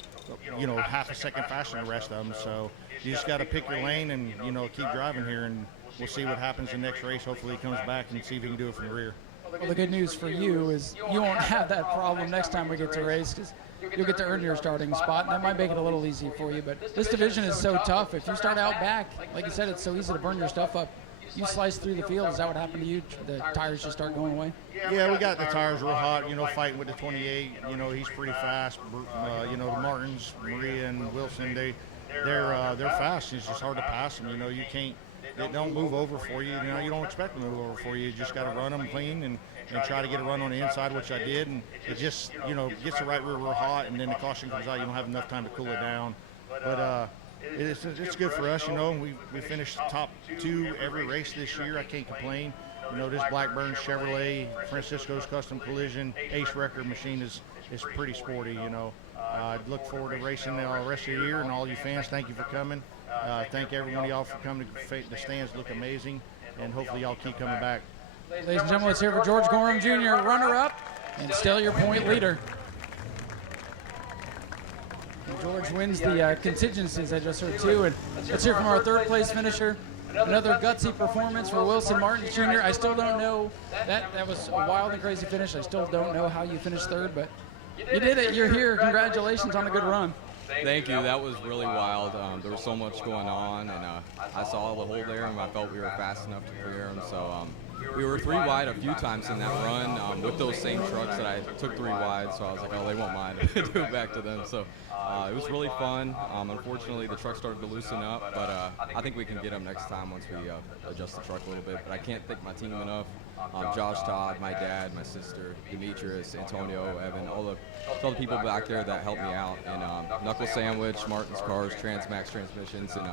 half a second faster than the rest of them. So you just got to pick your lane and, keep driving here, and we'll see what happens in the next race. Hopefully he comes back and see if he can do it from the rear. Well, the good news for you is you won't have that problem next time we get to race because you'll get to earn your starting spot, and that might make it a little easy for you. But this division is so tough. If you start out back, like you said, it's so easy to burn your stuff up. You slice through the field. Is that what happened to you? The tires just start going away? Yeah, we got the tires real hot, fighting with the 28. He's pretty fast. The Martins, Maria, and Wilson, they're fast. It's just hard to pass them. They don't move over for you. You don't expect them to move over for you. You just got to run them clean and try to get a run on the inside, which I did. And it just, gets the right rear real hot, and then the caution comes out. You don't have enough time to cool it down. But it's good for us. We finished top 2 every race this year. I can't complain. This Blackburn Chevrolet, Francisco's Custom Collision, Ace Record machine is pretty sporty. I look forward to racing the rest of the year, and all you fans, thank you for coming. Thank every one of y'all for coming. The stands look amazing, and hopefully y'all keep coming back. Ladies and gentlemen, let's hear for George Gorham Jr., runner-up and still your point leader. And George wins the contingencies I just heard too. And let's hear from our third-place finisher. Another gutsy performance for Wilson Martin Jr. I still don't know. That was a wild and crazy finish. I still don't know how you finished third, but you did it. You're here. Congratulations on a good run. Thank you. That was really wild. There was so much going on, and I saw the hole there, and I felt we were fast enough to clear them. So we were 3 wide a few times in that run with those same trucks that I took 3 wide. So I was like, oh, they won't mind. Do it back to them. So it was really fun. Unfortunately, the truck started to loosen up, but I think we can get them next time once we adjust the truck a little bit. But I can't thank my team enough. Josh, Todd, my dad, my sister, Demetrius, Antonio, Evan, all the people back there that helped me out. And Knuckle Sandwich, Martin's Cars, Transmax Transmissions, and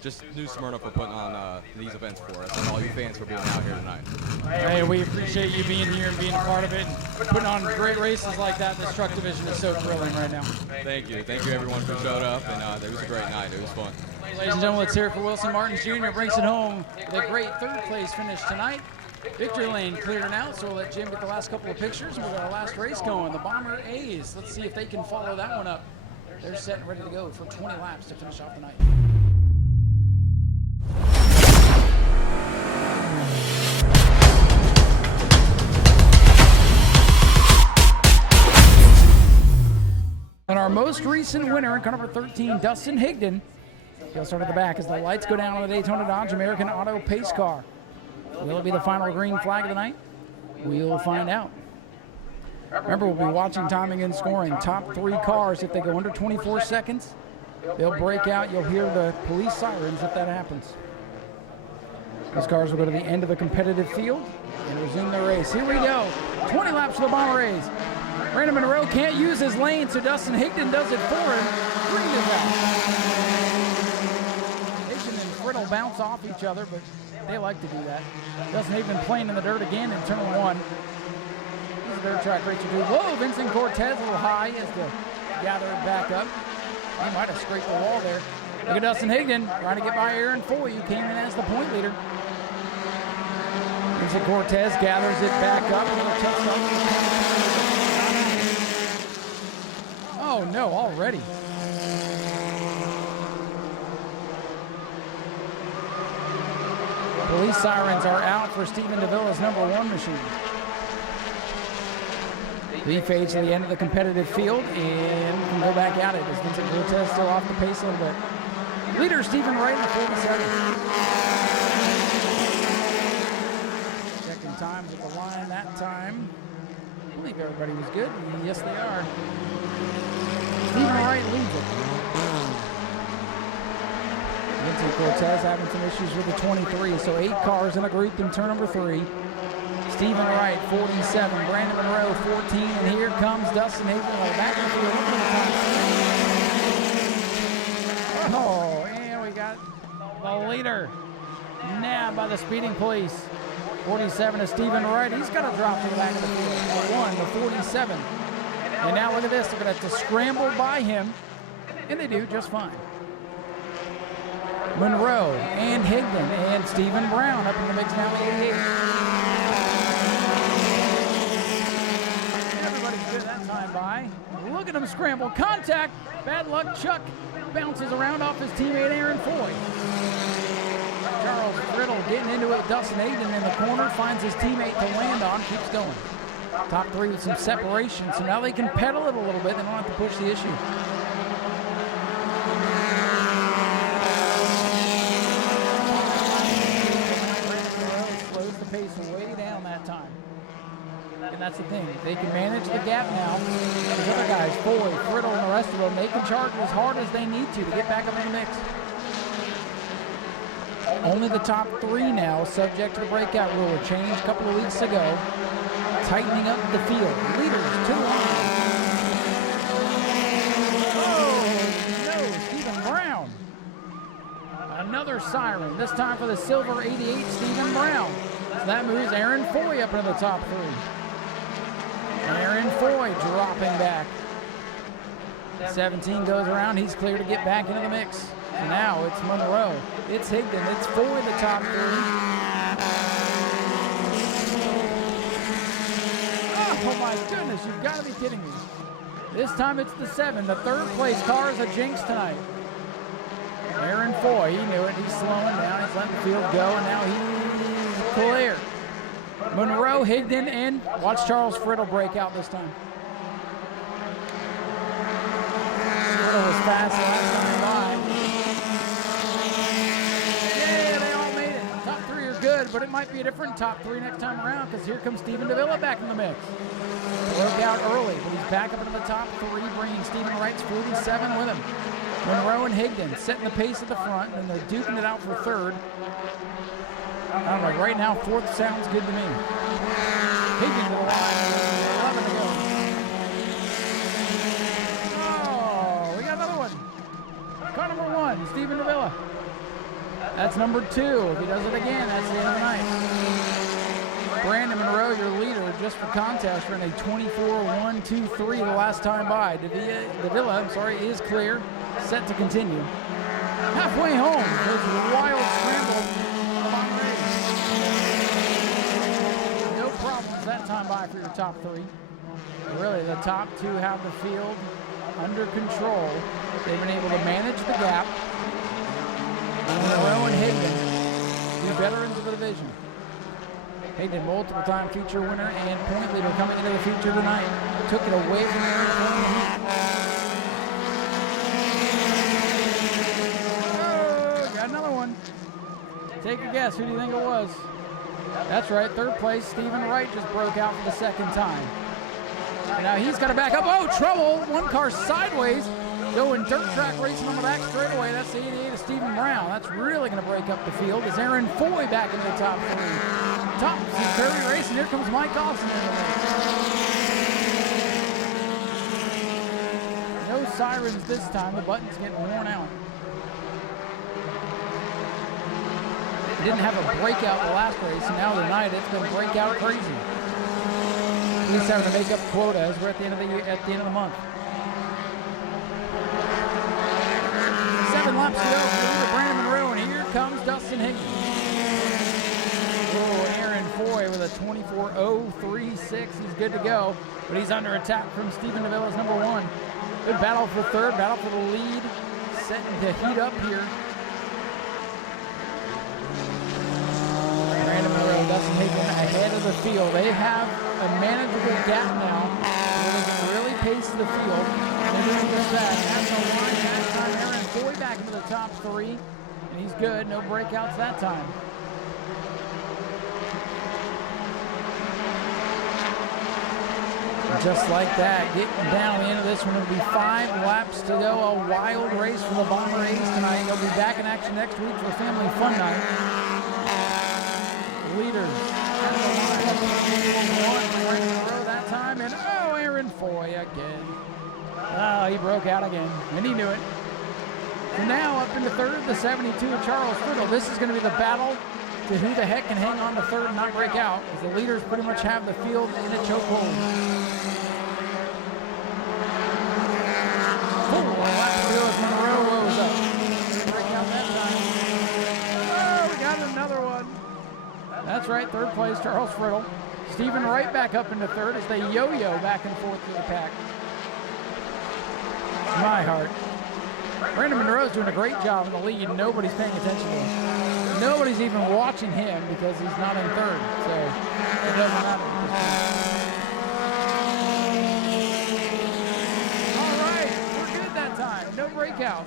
just New Smyrna for putting on these events for us, and all you fans for being out here tonight. Hey, we appreciate you being here and being a part of it, and putting on great races like that. This truck division is so thrilling right now. Thank you everyone who showed up, and it was a great night. It was fun. Ladies and gentlemen, let's hear it for Wilson Martins Jr. Brings it home with a great third place finish tonight. Victory lane clearing out, so we'll let Jim get the last couple of pictures, and we'll get our last race going. The Bomber A's. Let's see if they can follow that one up. They're set and ready to go for 20 laps to finish off the night. And our most recent winner, car number 13, Dustin Higdon. He'll start at the back as the lights go down on the Daytona Dodge American Auto Pace car. Will it be the final green flag of the night? We'll find out. Remember, we'll be watching timing and scoring. Top 3 cars, if they go under 24 seconds, they'll break out. You'll hear the police sirens if that happens. These cars will go to the end of the competitive field and resume their race. Here we go. 20 laps for the Bomber A's. Brandon Monroe can't use his lane, so Dustin Higdon does it for him. Green is out. Higdon and Friddle bounce off each other, but they like to do that. Dustin Higdon playing in the dirt again in turn 1. This is a dirt track race to do. Whoa, Vincent Cortez a little high as to gather it back up. He might have scraped the wall there. Look at Dustin Higdon trying to get by Aaron Foy, who came in as the point leader. Vincent Cortez gathers it back up. Another tough start. Oh no, already. Police sirens are out for Stephen DeVilla's number 1 machine. He fades to the end of the competitive field and can go back at it as Vincent Cortez still off the pace a little bit. Leader Stephen Wright in the 47. Checking times at the line that time. I believe everybody was good. Yes, they are. Stephen Wright leads it. Vincent Cortez having some issues with the 23, so 8 cars in a group in turn number 3. Stephen Wright, 47, Brandon Monroe, 14, and here comes Dustin Higdon on the back of the field. Oh, and we got the leader nabbed by the speeding police. 47 is Stephen Wright. He's got to drop to the back of the field. The 1, the 47. And now look at this. They're going to have to scramble by him, and they do just fine. Monroe and Higdon and Stephen Brown up in the mix now with 88. Everybody's good that time by. Look at him scramble. Contact. Bad luck. Chuck bounces around off his teammate Aaron Foy. Charles Friddle getting into it. Dustin Higdon in the corner finds his teammate to land on. Keeps going. Top 3 with some separation, so now they can pedal it a little bit. They don't have to push the issue. Slows the pace way down that time. And that's the thing. They can manage the gap now. Those other guys, Foy, Friddle, and the rest of them, they can charge as hard as they need to get back up in the mix. Only the top 3 now, subject to the breakout rule, changed a couple of weeks ago. Tightening up the field. Leaders to the line. Oh, no, Stephen Brown. Another siren, this time for the silver 88, Stephen Brown. So that moves Aaron Foy up into the top 3. Aaron Foy dropping back. 17 goes around, he's clear to get back into the mix. And now it's Monroe, it's Higdon, it's Foy the top 3. Oh my goodness, you've got to be kidding me. This time it's the 7. The 3rd place car is a jinx tonight. Aaron Foy, he knew it. He's slowing down. He's letting the field go, and now he's clear. Monroe, Higdon, and watch Charles Friddle break out this time. Friddle was fast last time by. Yeah, they all made it. Top 3 are good, but it might be a different top 3 next time around because here comes Stephen DeVilla back in the mix. Broke out early, but he's back up into the top 3, bringing Stephen Wright's 47 with him. Monroe and Higdon setting the pace at the front, and they're duking it out for third. I don't know, right now, fourth sounds good to me. Higdon to the line, 11 to go. Oh, we got another one. Car number 1, Stephen Davila. That's number 2. If he does it again, that's the end of the night. Brandon Monroe, your leader, just for contest, ran a 24-1-2-3 the last time by. Davila, is clear, set to continue. Halfway home, there's a wild scramble. No problems that time by for your top 3. Really, the top 2 have the field under control. They've been able to manage the gap. Monroe and Higdon, 2 veterans of the division. Higdon, multiple-time feature winner and point leader coming into the feature tonight. Took it away from Aaron. Oh, got another one. Take a guess. Who do you think it was? That's right. Third place, Stephen Wright just broke out for the second time. And now he's got to back up. Oh, trouble. One car sideways. Going dirt track racing on the back straightaway. That's the 88 of Stephen Brown. That's really going to break up the field. Is Aaron Foy back into the top 3? Top Curry racing. Here comes Mike Austin. No sirens this time. The button's getting worn out. It didn't have a breakout the last race, and now tonight it's been breakout crazy. He's having to make up quota as we're at the end of the year, at the end of the month. 7 laps to go for Brandon Monroe, and here comes Dustin Higgins. Oh, Aaron Foy with a 24.036. He's good to go, but he's under attack from Stephen Davila's number 1. Good battle for third, battle for the lead, setting to heat up here. Brandon Monroe, Dustin Higgins ahead of the field. They have a manageable gap now. They can really pace the field. They're doing just that. That's the line that time. Aaron Foy back into the top 3, and he's good. No breakouts that time. Just like that, getting down the end of this one. It'll be 5 laps to go. A wild race for the Bomber A's tonight. They'll be back in action next week for Family Fun Night. Leaders at the line. One that time, and oh, Aaron Foy again. Oh, he broke out again, and he knew it. So now up into third, the 72 of Charles Friddle. This is going to be the battle to who the heck can hang on to third and not break out, as the leaders pretty much have the field in a chokehold. 4 laps to go as Monroe rolls up. Break out that time. Oh, we got another one. That's right, third place, Charles Friddle. Stephen Wright back up into third as they yo-yo back and forth through the pack. My heart. Brandon Monroe's doing a great job in the lead. Nobody's paying attention to him. Nobody's even watching him because he's not in third. So it doesn't matter. All right, we're good that time. No breakout.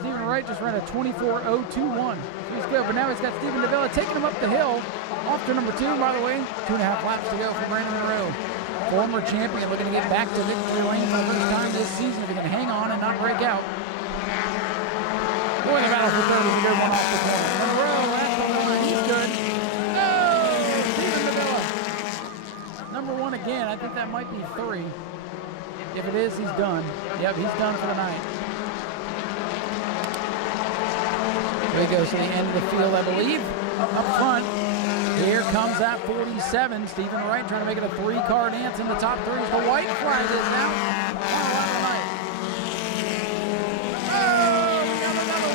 Stephen Wright just ran a 24.021. He's good, but now he's got Stephen Davila taking him up the hill. Off to number 2, by the way. 2.5 laps to go for Brandon Monroe. Former champion looking to get back to victory lane for the first time this season if he can hang on and not break out. Boy, the battle for third is a good one off the corner. Monroe, that's the number. He's good. No! Stephen Davila. Number 1 again. I think that might be 3. If it is, he's done. Yep, he's done for the night. Here he goes to the end of the field, I believe. Up front. Here comes that 47. Stephen Wright trying to make it a 3-car dance in the top 3. The white flag is now. Oh, we got another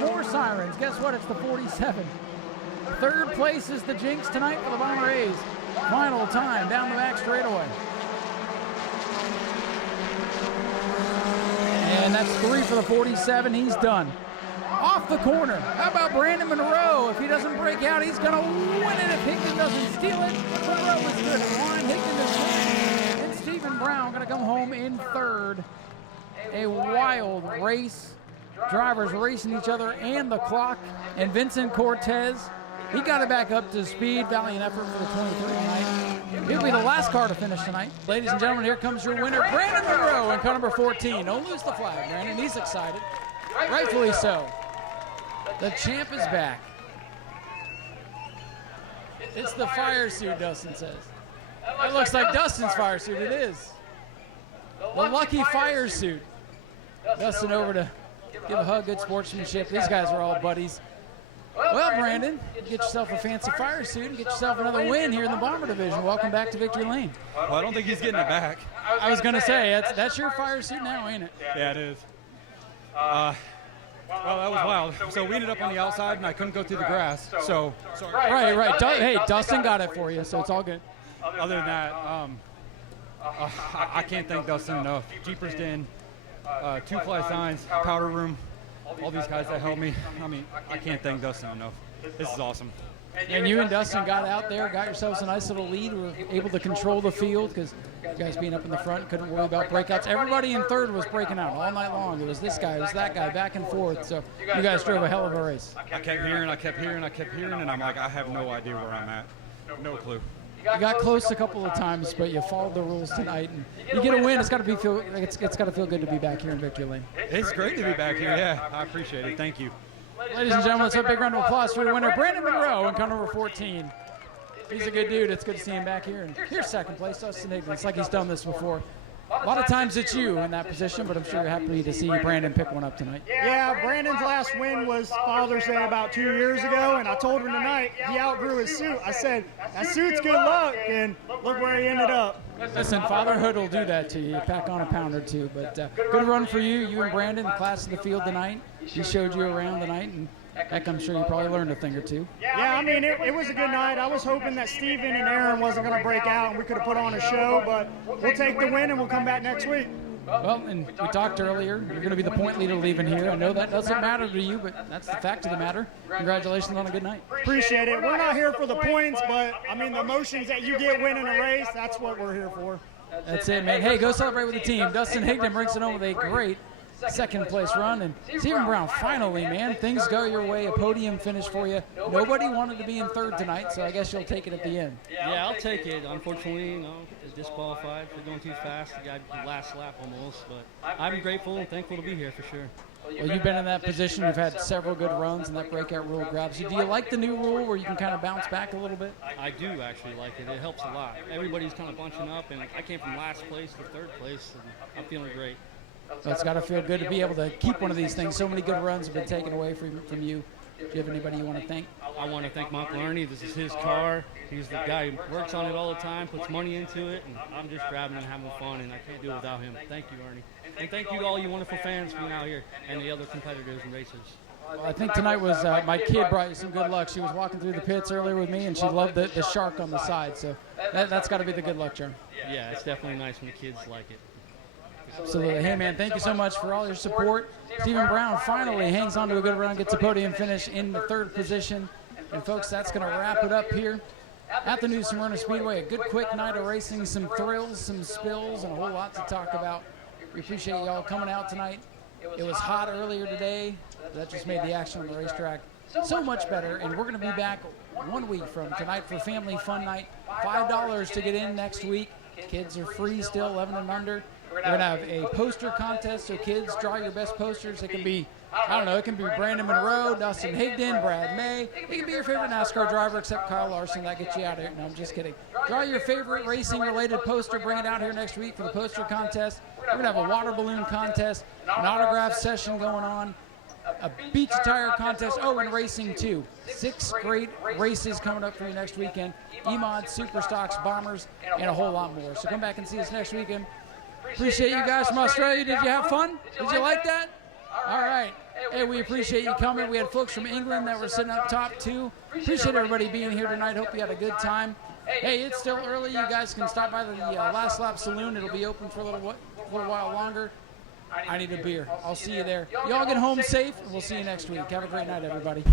one. More sirens. Guess what? It's the 47. Third place is the jinx tonight for the Bomber A's. Final time down the back straightaway. And that's 3 for the 47. He's done. Off the corner. How about Brandon Monroe? If he doesn't break out, he's going to win it. If Higdon doesn't steal it, Monroe is good at line. Higdon is winning. And Stephen Brown going to come home in third. A wild race. Drivers racing each other and the clock. And Vincent Cortez, he got it back up to speed. Valiant effort for the 23 tonight. He'll be the last car to finish tonight. Ladies and gentlemen, here comes your winner, Brandon Monroe, in car number 14. Don't lose the flag, Brandon. He's excited. Rightfully so. The champ is back. It's the fire suit, Dustin says. It looks like Dustin's fire suit. It is. The lucky fire suit. Dustin over to give a hug, good sportsmanship. These guys are all buddies. Well, Brandon, get yourself a fancy fire suit and get yourself another win here in the Bomber Division. Welcome back to Victory Lane. Well, I don't think he's getting it back. I was going to say, that's your fire suit now, ain't it? Yeah, it is. Well, that was wild. So we ended up on the outside, and I couldn't go through the grass. So Right. Hey, Dustin got it for you, so it's all good. Other than that, I can't thank Dustin enough. Jeepers Den, Two Fly Signs, Powder Room, all these guys that helped me. I mean, I can't thank Dustin enough. This is awesome. And you and Dustin got out there, got yourselves a nice little lead. Were able to control the field because you guys being up in the front couldn't worry about breakouts. Everybody in third was breaking out all night long. It was this guy, it was that guy, back and forth. So you guys drove a hell of a race. I kept hearing, and I'm like, I have no idea where I'm at. No clue. You got close a couple of times, but you followed the rules tonight, and you get a win. It's got to feel good to be back here in Victory Lane. It's great to be back here. Yeah, I appreciate it. Thank you. Ladies and gentlemen, let's have a big round of applause for the winner, Brandon Monroe, in car number 14. He's a good dude. It's good to see him back here. And here's second place, Dustin Higdon. It's like he's done this before. A lot of times it's you in that position, but I'm sure you're happy to see Brandon pick one up tonight. Yeah, Brandon's last win was Father's Day about 2 years ago, and I told him tonight he outgrew his suit. I said, that suit's good luck, and look where he ended up. Listen, fatherhood will do that to you. You pack on a pound or two, but good run for you. You and Brandon, the class of the field tonight. He showed you around tonight, and heck, I'm sure you probably learned a thing or two. Yeah, I mean, it was a good night. I was hoping that Steven and Aaron wasn't going to break out and we could have put on a show, but we'll take the win and we'll come back next week. Well, and we talked earlier, you're going to be the point leader leaving here. I know that doesn't matter to you, but that's the fact of the matter. Congratulations on a good night. Appreciate it. We're not here for the points, but, I mean, the emotions that you get winning a race, that's what we're here for. That's it, man. Hey, go celebrate with the team. Dustin Higdon brings it home with a great second place run, and Stephen Brown, finally, man, things go your way, a podium finish for you. Nobody wanted to be in third tonight, so I guess you'll take it at the end. Yeah, I'll take it. Unfortunately, disqualified for going too fast. I got last lap almost, but I'm grateful and thankful to be here for sure. Well, you've been in that position. You've had several good runs, and that breakout rule grabs you. Do you like the new rule where you can kind of bounce back a little bit? I do actually like it. It helps a lot. Everybody's kind of bunching up, and I came from last place to third place, and I'm feeling great. Well, it's got to feel good to be able to keep one of these things. So many good runs have been taken away from you. Do you have anybody you want to thank? I want to thank Mark Larney. This is his car. He's the guy who works on it all the time, puts money into it, and I'm just grabbing and having fun, and I can't do it without him. Thank you, Ernie. And thank you to all you wonderful fans being out here and the other competitors and racers. Well, I think tonight was my kid brought you some good luck. She was walking through the pits earlier with me, and she loved the shark on the side. So that's got to be the good luck charm. Yeah, it's definitely nice when the kids like it. Absolutely. Hey, man, thank you so much for all your support. Stephen Brown finally hangs on to a good run, gets a podium finish in the third position. And, folks, that's going to wrap it up here at the new Smyrna Speedway. A good, quick night of racing, some thrills, some spills, and a whole lot to talk about. We appreciate y'all coming out tonight. It was hot earlier today. That just made the action on the racetrack so much better. And we're going to be back 1 week from tonight for Family Fun Night. $5 to get in next week. Kids are free still, 11 and under. We're going to have a poster contest, so kids draw your best posters. It can be, I don't know, it can be Brandon Monroe, Dustin Higdon, Brad May. It can be your favorite NASCAR driver except Kyle Larson. That gets you out of here. No, I'm just kidding. Draw your favorite racing-related poster. Bring it out here next week for the poster contest. We're going to have a water balloon contest, an autograph session going on, a beach attire contest, and racing too. 6 great races coming up for you next weekend. E-Mod, Superstocks, Bombers, and a whole lot more. So come back and see us next weekend. Appreciate you guys from Australia. Did you have fun? Did you like that? All right. Hey, we appreciate you coming. We had folks from England that were sitting up top too. Appreciate everybody being here tonight. Hope you had a good time. Hey, it's still early. You guys can stop by the Last Lap Saloon. It'll be open for a little while longer. I need a beer. I'll see you there. Y'all get home safe, and we'll see you next week. Have a great night, everybody.